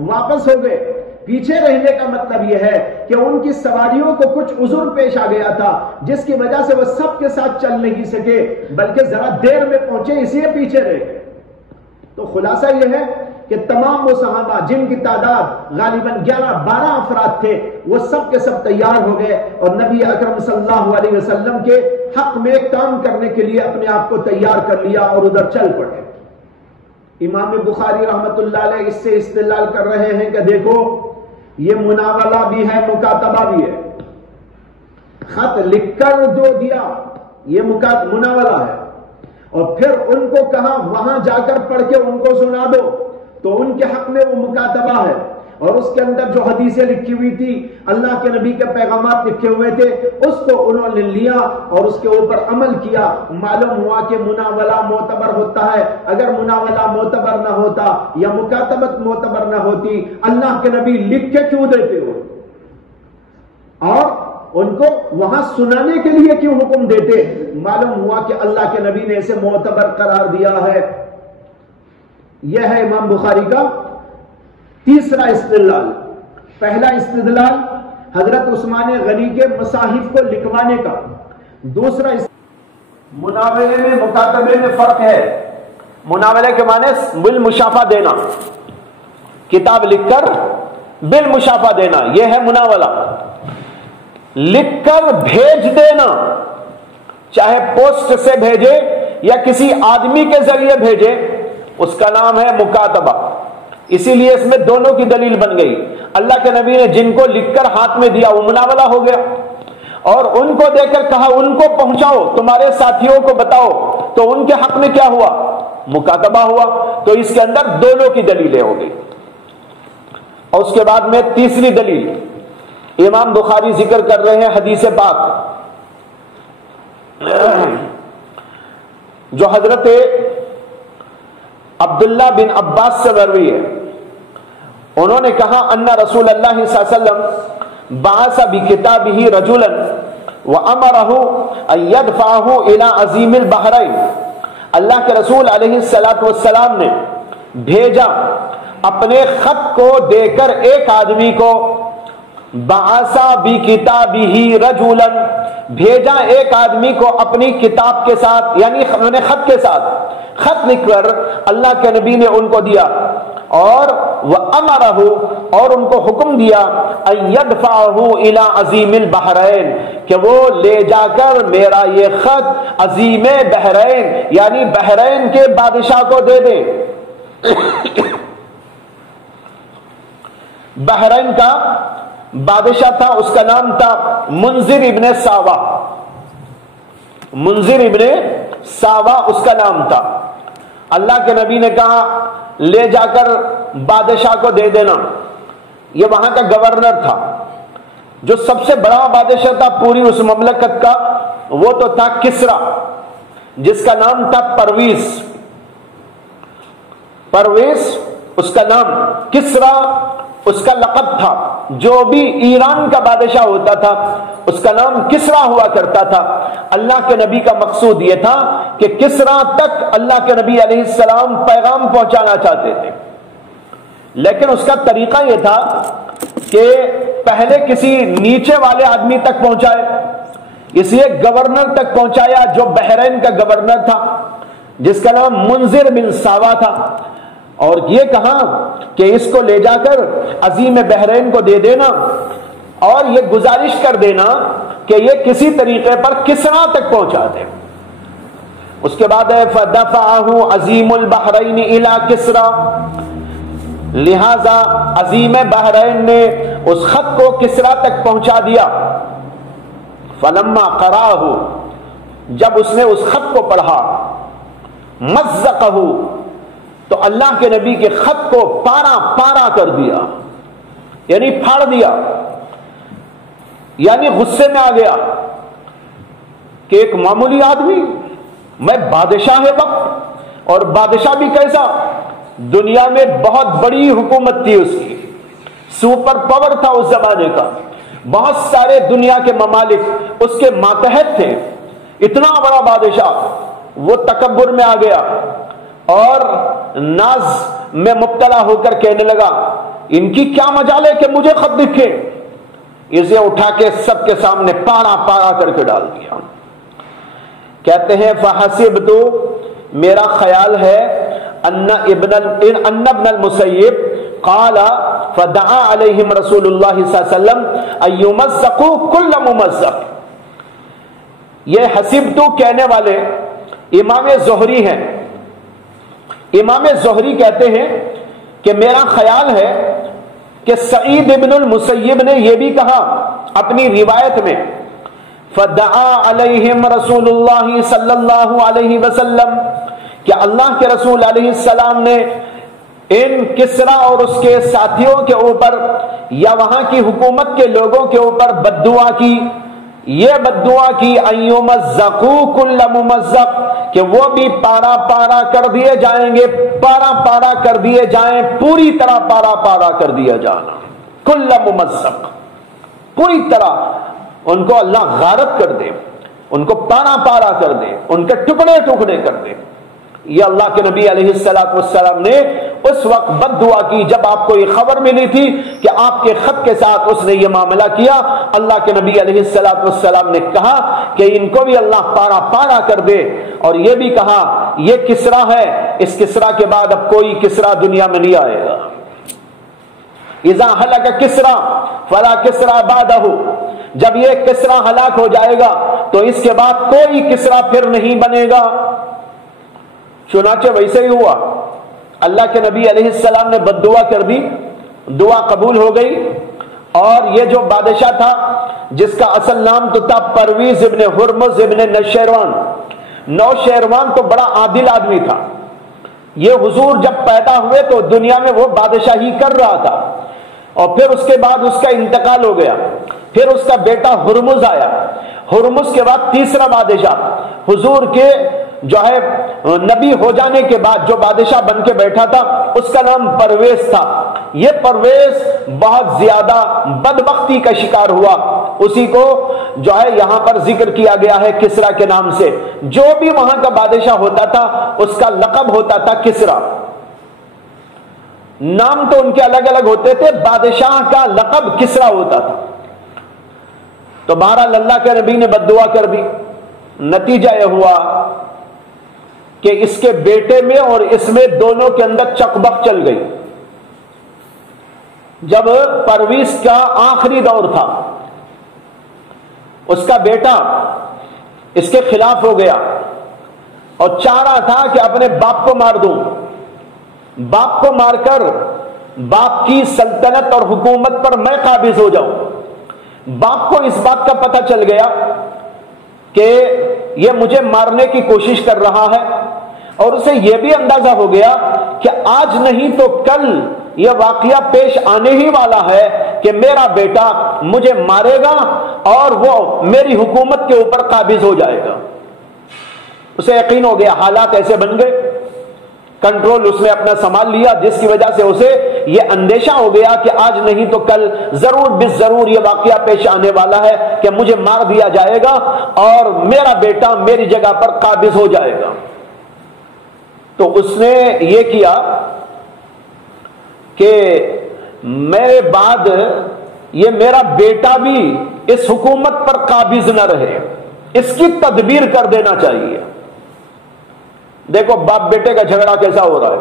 واپس ہو گئے، پیچھے رہنے کا مطلب یہ ہے کہ ان کی سواریوں کو کچھ عذر پیش آ گیا تھا جس کی وجہ سے وہ سب کے ساتھ چل نہیں سکے، بلکہ ذرا دیر میں پہنچے اس لیے پیچھے رہے۔ تو خلاصہ یہ ہے کہ تمام وہ صحابہ جن کی تعداد غالباً 11-12 افراد تھے، وہ سب کے سب تیار ہو گئے اور نبی اکرم صلی اللہ علیہ وسلم کے حق میں کام کرنے کے لیے اپنے آپ کو تیار کر لیا اور ادھر چل پڑے۔ امام بخاری رحمت اللہ علیہ اس سے استدلال کر رہے ہیں کہ دیکھو یہ مناولہ بھی ہے، مکاتبہ بھی ہے۔ خط لکھ کر جو دیا یہ مناولہ ہے، اور پھر ان کو کہا وہاں جا کر پڑھ کے ان کو سنا دو، تو ان کے حق میں وہ مکاتبہ ہے۔ اور اس کے اندر جو حدیثیں لکھی ہوئی تھی، اللہ کے نبی کے پیغامات لکھے ہوئے تھے، اس کو انہوں نے لیا اور اس کے اوپر عمل کیا۔ معلوم ہوا کہ مناولہ معتبر ہوتا ہے۔ اگر مناولہ معتبر نہ ہوتا یا مکاتبت معتبر نہ ہوتی، اللہ کے نبی لکھ کے کیوں دیتے ہو، اور ان کو وہاں سنانے کے لیے کیوں حکم دیتے؟ معلوم ہوا کہ اللہ کے نبی نے اسے معتبر قرار دیا ہے۔ یہ ہے امام بخاری کا تیسرا استدلال۔ پہلا استدلال حضرت عثمان غنی کے مصاحف کو لکھوانے کا۔ دوسرا مناولے میں مکاتبے میں فرق ہے۔ مناولے کے معنی بالمشافہ دینا، کتاب لکھ کر بالمشافہ دینا، یہ ہے مناولہ۔ لکھ کر بھیج دینا، چاہے پوسٹ سے بھیجے یا کسی آدمی کے ذریعے بھیجے، اس کا نام ہے مکاتبہ۔ اسی لیے اس میں دونوں کی دلیل بن گئی۔ اللہ کے نبی نے جن کو لکھ کر ہاتھ میں دیا وہ مناولہ ہو گیا، اور ان کو دے کر کہا ان کو پہنچاؤ، تمہارے ساتھیوں کو بتاؤ، تو ان کے حق میں کیا ہوا؟ مکاتبہ ہوا۔ تو اس کے اندر دونوں کی دلیلیں ہو گئی۔ اور اس کے بعد میں تیسری دلیل امام بخاری ذکر کر رہے ہیں، حدیث پاک جو حضرت عبداللہ بن عباس سے مروی ہے۔ انہوں نے کہا ان رسول اللہ صلی اللہ علیہ وسلم بعث بکتابہ رجلا وامرہ ان یدفعہ الی عظیم البحرین۔ اللہ کے رسول علیہ السلام نے بھیجا اپنے خط کو دے کر ایک آدمی کو بعثا بکتابہ رجلا، بھیجا ایک آدمی کو اپنی کتاب کے ساتھ، یعنی خط کے ساتھ، خط لکھ کر اللہ کے نبی نے ان کو دیا، اور وَأَمَرَهُ، اور ان کو حکم دیا أَن يَدْفَعَهُ إِلَىٰ عَظِيمِ الْبَحْرَيْنِ، کہ وہ لے جا کر میرا یہ خط عظیم بحرین یعنی بحرین کے بادشاہ کو دے دیں۔ بحرین کا بادشاہ تھا، اس کا نام تھا منذر ابن ساوا، منذر ابن ساوا اس کا نام تھا۔ اللہ کے نبی نے کہا لے جا کر بادشاہ کو دے دینا۔ یہ وہاں کا گورنر تھا، جو سب سے بڑا بادشاہ تھا پوری اس مملکت کا، وہ تو تھا کسرا، جس کا نام تھا پرویز۔ پرویز اس کا نام، کسرا اس کا لقب تھا۔ جو بھی ایران کا بادشاہ ہوتا تھا اس کا نام کسرا ہوا کرتا تھا۔ اللہ کے نبی کا مقصود یہ تھا کہ کسرا تک اللہ کے نبی علیہ السلام پیغام پہنچانا چاہتے تھے، لیکن اس کا طریقہ یہ تھا کہ پہلے کسی نیچے والے آدمی تک پہنچائے، اس لیے گورنر تک پہنچایا جو بحرین کا گورنر تھا، جس کا نام منذر بن ساوا تھا، اور یہ کہا کہ اس کو لے جا کر عظیم بحرین کو دے دینا، اور یہ گزارش کر دینا کہ یہ کسی طریقے پر کسرا تک پہنچا دے۔ اس کے بعد ہے فَدَفَعَهُ عَظِيمُ الْبَحْرَيْنِ إِلَىٰ کسرا، لہذا عظیم بحرین نے اس خط کو کسرا تک پہنچا دیا۔ فَلَمَّا قَرَأَهُ، جب اس نے اس خط کو پڑھا، مَزَّقَهُ، تو اللہ کے نبی کے خط کو پارا پارا کر دیا، یعنی پھاڑ دیا، یعنی غصے میں آ گیا کہ ایک معمولی آدمی، میں بادشاہ وقت، اور بادشاہ بھی کیسا، دنیا میں بہت بڑی حکومت تھی اس کی، سپر پاور تھا اس زمانے کا، بہت سارے دنیا کے ممالک اس کے ماتحت تھے، اتنا بڑا بادشاہ، وہ تکبر میں آ گیا اور ناز میں مبتلا ہو کر کہنے لگا ان کی کیا مجال ہے کہ مجھے خط لکھے۔ اسے اٹھا کے سب کے سامنے پارا پارا کر کے ڈال دیا۔ کہتے ہیں فحسبت، میرا خیال ہے ان ابن المسیب قال فدعا علیہم رسول اللہ صلی اللہ علیہ وسلم ان یمزقوا کل ممزق۔ یہ حسبت کہنے والے امام زہری ہیں۔ امام زہری کہتے ہیں کہ میرا خیال ہے کہ سعید ابن المسیب نے یہ بھی کہا اپنی روایت میں، فدعا علیہم رسول اللہ صلی اللہ علیہ وسلم، کہ اللہ کے رسول علیہ السلام نے ان کسرا اور اس کے ساتھیوں کے اوپر یا وہاں کی حکومت کے لوگوں کے اوپر بددعا کی، یہ بددعا کی ایمزقوا کل ممزق، کہ وہ بھی پارا پارا کر دیے جائیں گے، پارا پارا کر دیے جائیں، پوری طرح پارا پارا کر دیا جانا، کل ممزق، پوری طرح ان کو اللہ غارت کر دے، ان کو پارا پارا کر دے، ان کے ٹکڑے ٹکڑے کر دے۔ یہ اللہ کے نبی علیہ السلام نے اس وقت بد دعا کی جب آپ کو یہ خبر ملی تھی کہ آپ کے خط کے ساتھ اس نے یہ معاملہ کیا۔ اللہ کے نبی علیہ السلام نے کہا کہ ان کو بھی اللہ پارا پارا کر دے، اور یہ بھی کہا یہ کسرا ہے، اس کسرا کے بعد اب کوئی کسرا دنیا میں نہیں آئے گا۔ اذا ہلک کسرا فلا کسرا بعدہ، جب یہ کسرا ہلاک ہو جائے گا تو اس کے بعد کوئی کسرا پھر نہیں بنے گا۔ چنانچہ ویسے ہی ہوا، اللہ کے نبی علیہ السلام نے بد دعا کر دی، دعا قبول ہو گئی، اور یہ جو بادشاہ تھا جس کا اصل نام تو تھا پرویز ابن ہرمز ابن نوشیروان تو بڑا عادل آدمی تھا۔ یہ حضور جب پیدا ہوئے تو دنیا میں وہ بادشاہی کر رہا تھا، اور پھر اس کے بعد اس کا انتقال ہو گیا، پھر اس کا بیٹا ہرمز آیا، ہرمز کے بعد تیسرا بادشاہ، حضور کے جو ہے نبی ہو جانے کے بعد جو بادشاہ بن کے بیٹھا تھا اس کا نام پرویز تھا۔ یہ پرویز بہت زیادہ بدبختی کا شکار ہوا، اسی کو جو ہے یہاں پر ذکر کیا گیا ہے کسرا کے نام سے۔ جو بھی وہاں کا بادشاہ ہوتا تھا اس کا لقب ہوتا تھا کسرا۔ نام تو ان کے الگ الگ ہوتے تھے، بادشاہ کا لقب کسرا ہوتا تھا۔ تو بہرحال اللہ کے نبی نے بد دعا کر دی۔ نتیجہ یہ ہوا کہ اس کے بیٹے میں اور اس میں دونوں کے اندر چکبک چل گئی۔ جب پرویز کا آخری دور تھا، اس کا بیٹا اس کے خلاف ہو گیا اور چاہ رہا تھا کہ اپنے باپ کو مار دوں، باپ کو مار کر باپ کی سلطنت اور حکومت پر میں قابض ہو جاؤں۔ باپ کو اس بات کا پتہ چل گیا کہ یہ مجھے مارنے کی کوشش کر رہا ہے، اور اسے یہ بھی اندازہ ہو گیا کہ آج نہیں تو کل یہ واقعہ پیش آنے ہی والا ہے کہ میرا بیٹا مجھے مارے گا اور وہ میری حکومت کے اوپر قابض ہو جائے گا۔ اسے یقین ہو گیا، حالات ایسے بن گئے، کنٹرول اس نے اپنا سنبھال لیا، جس کی وجہ سے اسے یہ اندیشہ ہو گیا کہ آج نہیں تو کل ضرور بالضرور یہ واقعہ پیش آنے والا ہے کہ مجھے مار دیا جائے گا اور میرا بیٹا میری جگہ پر قابض ہو جائے گا۔ تو اس نے یہ کیا کہ میرے بعد یہ میرا بیٹا بھی اس حکومت پر قابض نہ رہے، اس کی تدبیر کر دینا چاہیے۔ دیکھو باپ بیٹے کا جھگڑا کیسا ہو رہا ہے۔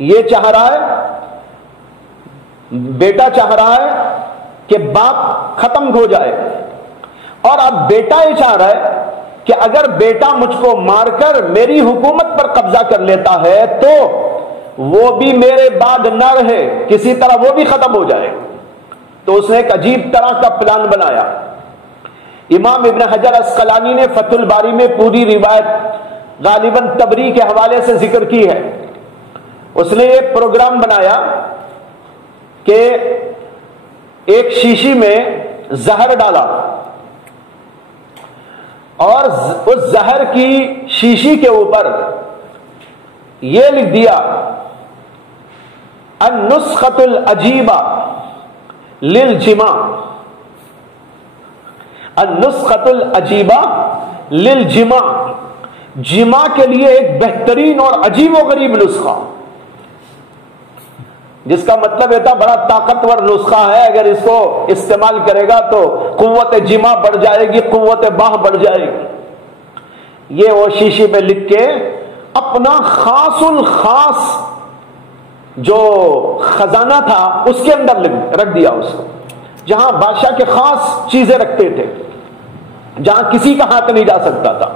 یہ چاہ رہا ہے، بیٹا چاہ رہا ہے کہ باپ ختم ہو جائے، اور اب بیٹا یہ چاہ رہا ہے کہ اگر بیٹا مجھ کو مار کر میری حکومت پر قبضہ کر لیتا ہے تو وہ بھی میرے بعد نہ رہے، کسی طرح وہ بھی ختم ہو جائے۔ تو اس نے ایک عجیب طرح کا پلان بنایا۔ امام ابن حجر اسقلانی نے فتح الباری میں پوری روایت غالباً تبری کے حوالے سے ذکر کی ہے۔ اس نے ایک پروگرام بنایا کہ ایک شیشی میں زہر ڈالا اور اس زہر کی شیشی کے اوپر یہ لکھ دیا النسخۃ العجیبہ للجماع، النسخۃ العجیبہ للجماع، جماع کے لیے ایک بہترین اور عجیب و غریب نسخہ، جس کا مطلب یہ تھا بڑا طاقتور نسخہ ہے، اگر اس کو استعمال کرے گا تو قوت جماع بڑھ جائے گی، قوت باہ بڑھ جائے گی۔ یہ وہ شیشی پہ لکھ کے اپنا خاص الخاص جو خزانہ تھا اس کے اندر رکھ دیا، اس کو جہاں بادشاہ کے خاص چیزیں رکھتے تھے، جہاں کسی کا ہاتھ نہیں جا سکتا تھا،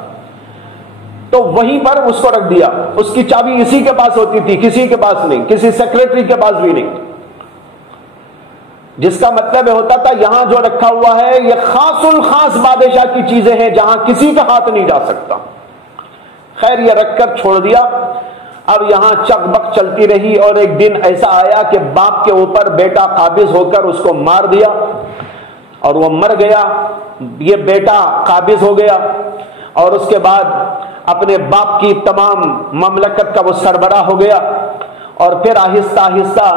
تو وہیں پر اس کو رکھ دیا۔ اس کی چابی اسی کے پاس ہوتی تھی، کسی کے پاس نہیں، کسی سیکرٹری کے پاس بھی نہیں، جس کا مطلب یہ ہوتا تھا یہاں جو رکھا ہوا ہے یہ خاص الخاص بادشاہ کی چیزیں ہیں جہاں کسی کا ہاتھ نہیں جا سکتا۔ خیر یہ رکھ کر چھوڑ دیا۔ اب یہاں چک بک چلتی رہی، اور ایک دن ایسا آیا کہ باپ کے اوپر بیٹا قابض ہو کر اس کو مار دیا، اور وہ مر گیا، یہ بیٹا قابض ہو گیا، اور اس کے بعد اپنے باپ کی تمام مملکت کا وہ سربراہ ہو گیا، اور پھر آہستہ آہستہ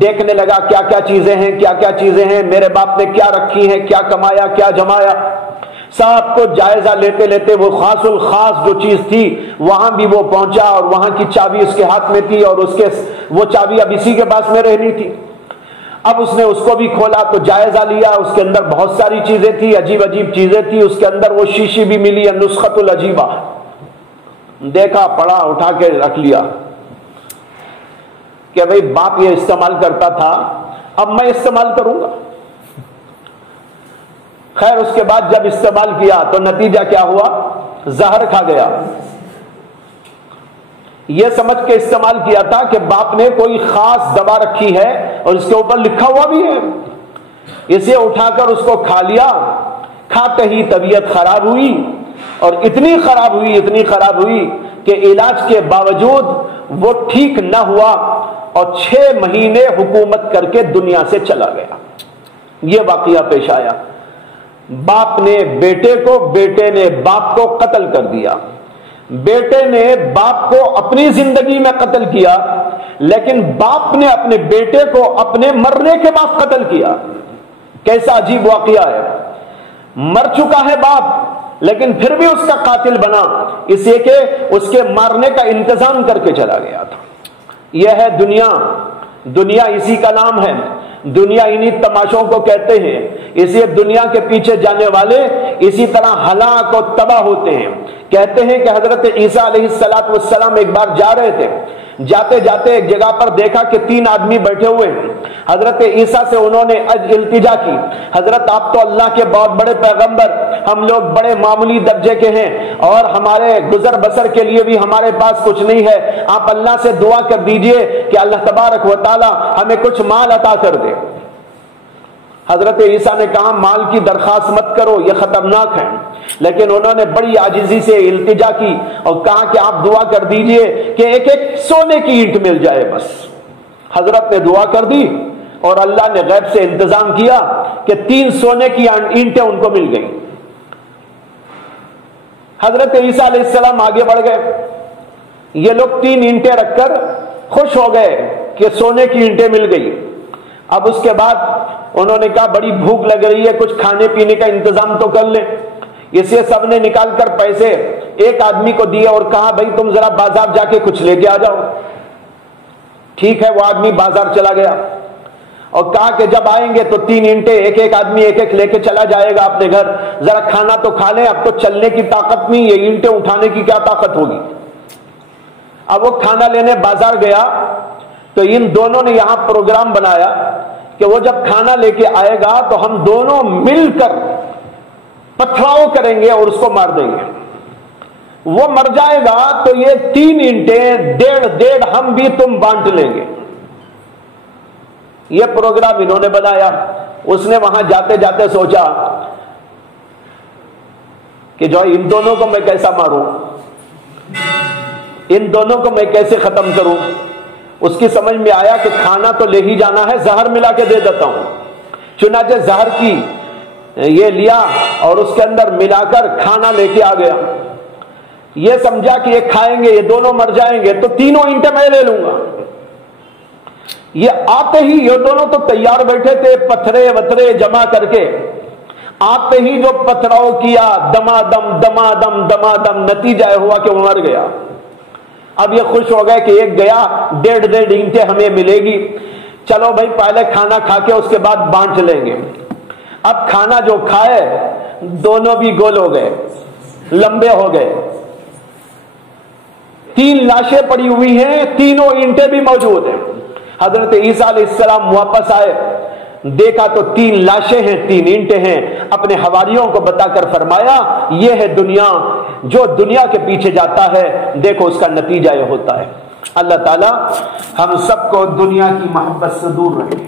دیکھنے لگا کیا کیا چیزیں ہیں، کیا کیا چیزیں ہیں، میرے باپ نے کیا رکھی ہیں، کیا کمایا، کیا جمایا، سب کو جائزہ لیتے لیتے وہ خاص الخاص جو چیز تھی وہاں بھی وہ پہنچا، اور وہاں کی چابی اس کے ہاتھ میں تھی، اور اس کے وہ چابی اب اسی کے پاس میں رہنی تھی۔ اب اس نے اس کو بھی کھولا تو جائزہ لیا، اس کے اندر بہت ساری چیزیں تھی، عجیب عجیب چیزیں تھی، اس کے اندر وہ شیشی بھی ملی، النسخۃ العجیبہ، دیکھا، پڑھا، اٹھا کے رکھ لیا کہ بھئی باپ یہ استعمال کرتا تھا، اب میں استعمال کروں گا۔ خیر اس کے بعد جب استعمال کیا تو نتیجہ کیا ہوا؟ زہر کھا گیا۔ یہ سمجھ کے استعمال کیا تھا کہ باپ نے کوئی خاص دوا رکھی ہے اور اس کے اوپر لکھا ہوا بھی ہے، اسے اٹھا کر اس کو کھا لیا۔ کھاتے ہی طبیعت خراب ہوئی، اور اتنی خراب ہوئی کہ علاج کے باوجود وہ ٹھیک نہ ہوا، اور 6 مہینے حکومت کر کے دنیا سے چلا گیا۔ یہ واقعہ پیش آیا، باپ نے بیٹے کو، بیٹے نے باپ کو قتل کر دیا، بیٹے نے باپ کو اپنی زندگی میں قتل کیا، لیکن باپ نے اپنے بیٹے کو اپنے مرنے کے بعد قتل کیا۔ کیسا عجیب واقعہ ہے، مر چکا ہے باپ لیکن پھر بھی اس کا قاتل بنا، اس لیے کہ اس کے مارنے کا انتظام کر کے چلا گیا تھا۔ یہ ہے دنیا، دنیا اسی کا نام ہے، دنیا انہی تماشوں کو کہتے ہیں، اسی دنیا کے پیچھے جانے والے اسی طرح ہلاک اور تباہ ہوتے ہیں۔ کہتے ہیں کہ حضرت عیسیٰ علیہ السلام ایک بار جا رہے تھے، جاتے جاتے ایک جگہ پر دیکھا کہ 3 آدمی بیٹھے ہوئے ہیں۔ حضرت عیسیٰ سے انہوں نے التجا کی، حضرت آپ تو اللہ کے بہت بڑے پیغمبر، ہم لوگ بڑے معمولی درجے کے ہیں اور ہمارے گزر بسر کے لیے بھی ہمارے پاس کچھ نہیں ہے، آپ اللہ سے دعا کر دیجئے کہ اللہ تبارک و تعالی ہمیں کچھ مال عطا کر دے۔ حضرت عیسیٰ نے کہا مال کی درخواست مت کرو، یہ خطرناک ہے، لیکن انہوں نے بڑی عاجزی سے التجا کی اور کہا کہ آپ دعا کر دیجئے کہ ایک ایک سونے کی اینٹ مل جائے بس۔ حضرت نے دعا کر دی اور اللہ نے غیب سے انتظام کیا کہ 3 سونے کی اینٹیں ان کو مل گئیں۔ حضرت عیسیٰ علیہ السلام آگے بڑھ گئے، یہ لوگ 3 اینٹیں رکھ کر خوش ہو گئے کہ سونے کی اینٹیں مل گئی۔ اب اس کے بعد انہوں نے کہا بڑی بھوک لگ رہی ہے، کچھ کھانے پینے کا انتظام تو کر لیں۔ اسے سب نے نکال کر پیسے ایک آدمی کو دیے اور کہا بھائی تم ذرا بازار جا کے کچھ لے کے آ جاؤ۔ ٹھیک ہے، وہ آدمی بازار چلا گیا اور کہا کہ جب آئیں گے تو 3 اینٹیں ایک ایک آدمی ایک ایک لے کے چلا جائے گا اپنے گھر، ذرا کھانا تو کھا لیں، اب تو چلنے کی طاقت نہیں، یہ اینٹیں اٹھانے کی کیا طاقت ہوگی۔ اب وہ کھانا لینے بازار گیا تو ان دونوں نے یہاں پروگرام بنایا کہ وہ جب کھانا لے کے آئے گا تو ہم دونوں مل کر پتھراؤ کریں گے اور اس کو مار دیں گے۔ وہ مر جائے گا تو یہ 3 اینٹیں 1.5 ہم بھی تم بانٹ لیں گے۔ یہ پروگرام انہوں نے بنایا۔ اس نے وہاں جاتے جاتے سوچا کہ جو ان دونوں کو میں کیسا ماروں، ان دونوں کو میں کیسے ختم کروں۔ اس کی سمجھ میں آیا کہ کھانا تو لے ہی جانا ہے، زہر ملا کے دے دیتا ہوں۔ چنانچہ زہر کی یہ لیا اور اس کے اندر ملا کر کھانا لے کے آ گیا۔ یہ سمجھا کہ یہ کھائیں گے، یہ دونوں مر جائیں گے تو 3 اینٹیں میں لے لوں گا۔ یہ آتے ہی یہ دونوں تو تیار بیٹھے تھے پتھرے وتھرے جمع کر کے، آتے ہی جو پتھراؤ کیا دمادم دمادم دمادم، نتیجہ ہوا کہ وہ مر گیا۔ اب یہ خوش ہو گئے کہ ایک گیا 1.5 اینٹیں ہمیں ملے گی، چلو بھائی پہلے کھانا کھا کے اس کے بعد بانٹ لیں گے۔ اب کھانا جو کھائے دونوں بھی گول ہو گئے، لمبے ہو گئے۔ 3 لاشیں پڑی ہوئی ہیں، تینوں اینٹیں بھی موجود ہیں۔ حضرت عیسیٰ علیہ السلام واپس آئے، دیکھا تو 3 لاشیں ہیں، 3 اینٹیں ہیں۔ اپنے حواریوں کو بتا کر فرمایا یہ ہے دنیا، جو دنیا کے پیچھے جاتا ہے دیکھو اس کا نتیجہ یہ ہوتا ہے۔ اللہ تعالی ہم سب کو دنیا کی محبت سے دور رکھے،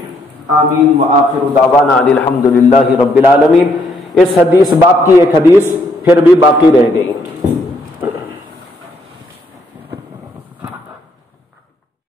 آمین۔ وآخر دعوانا الحمدللہ رب العالمین۔ اس حدیث باب کی ایک حدیث پھر بھی باقی رہ گئی۔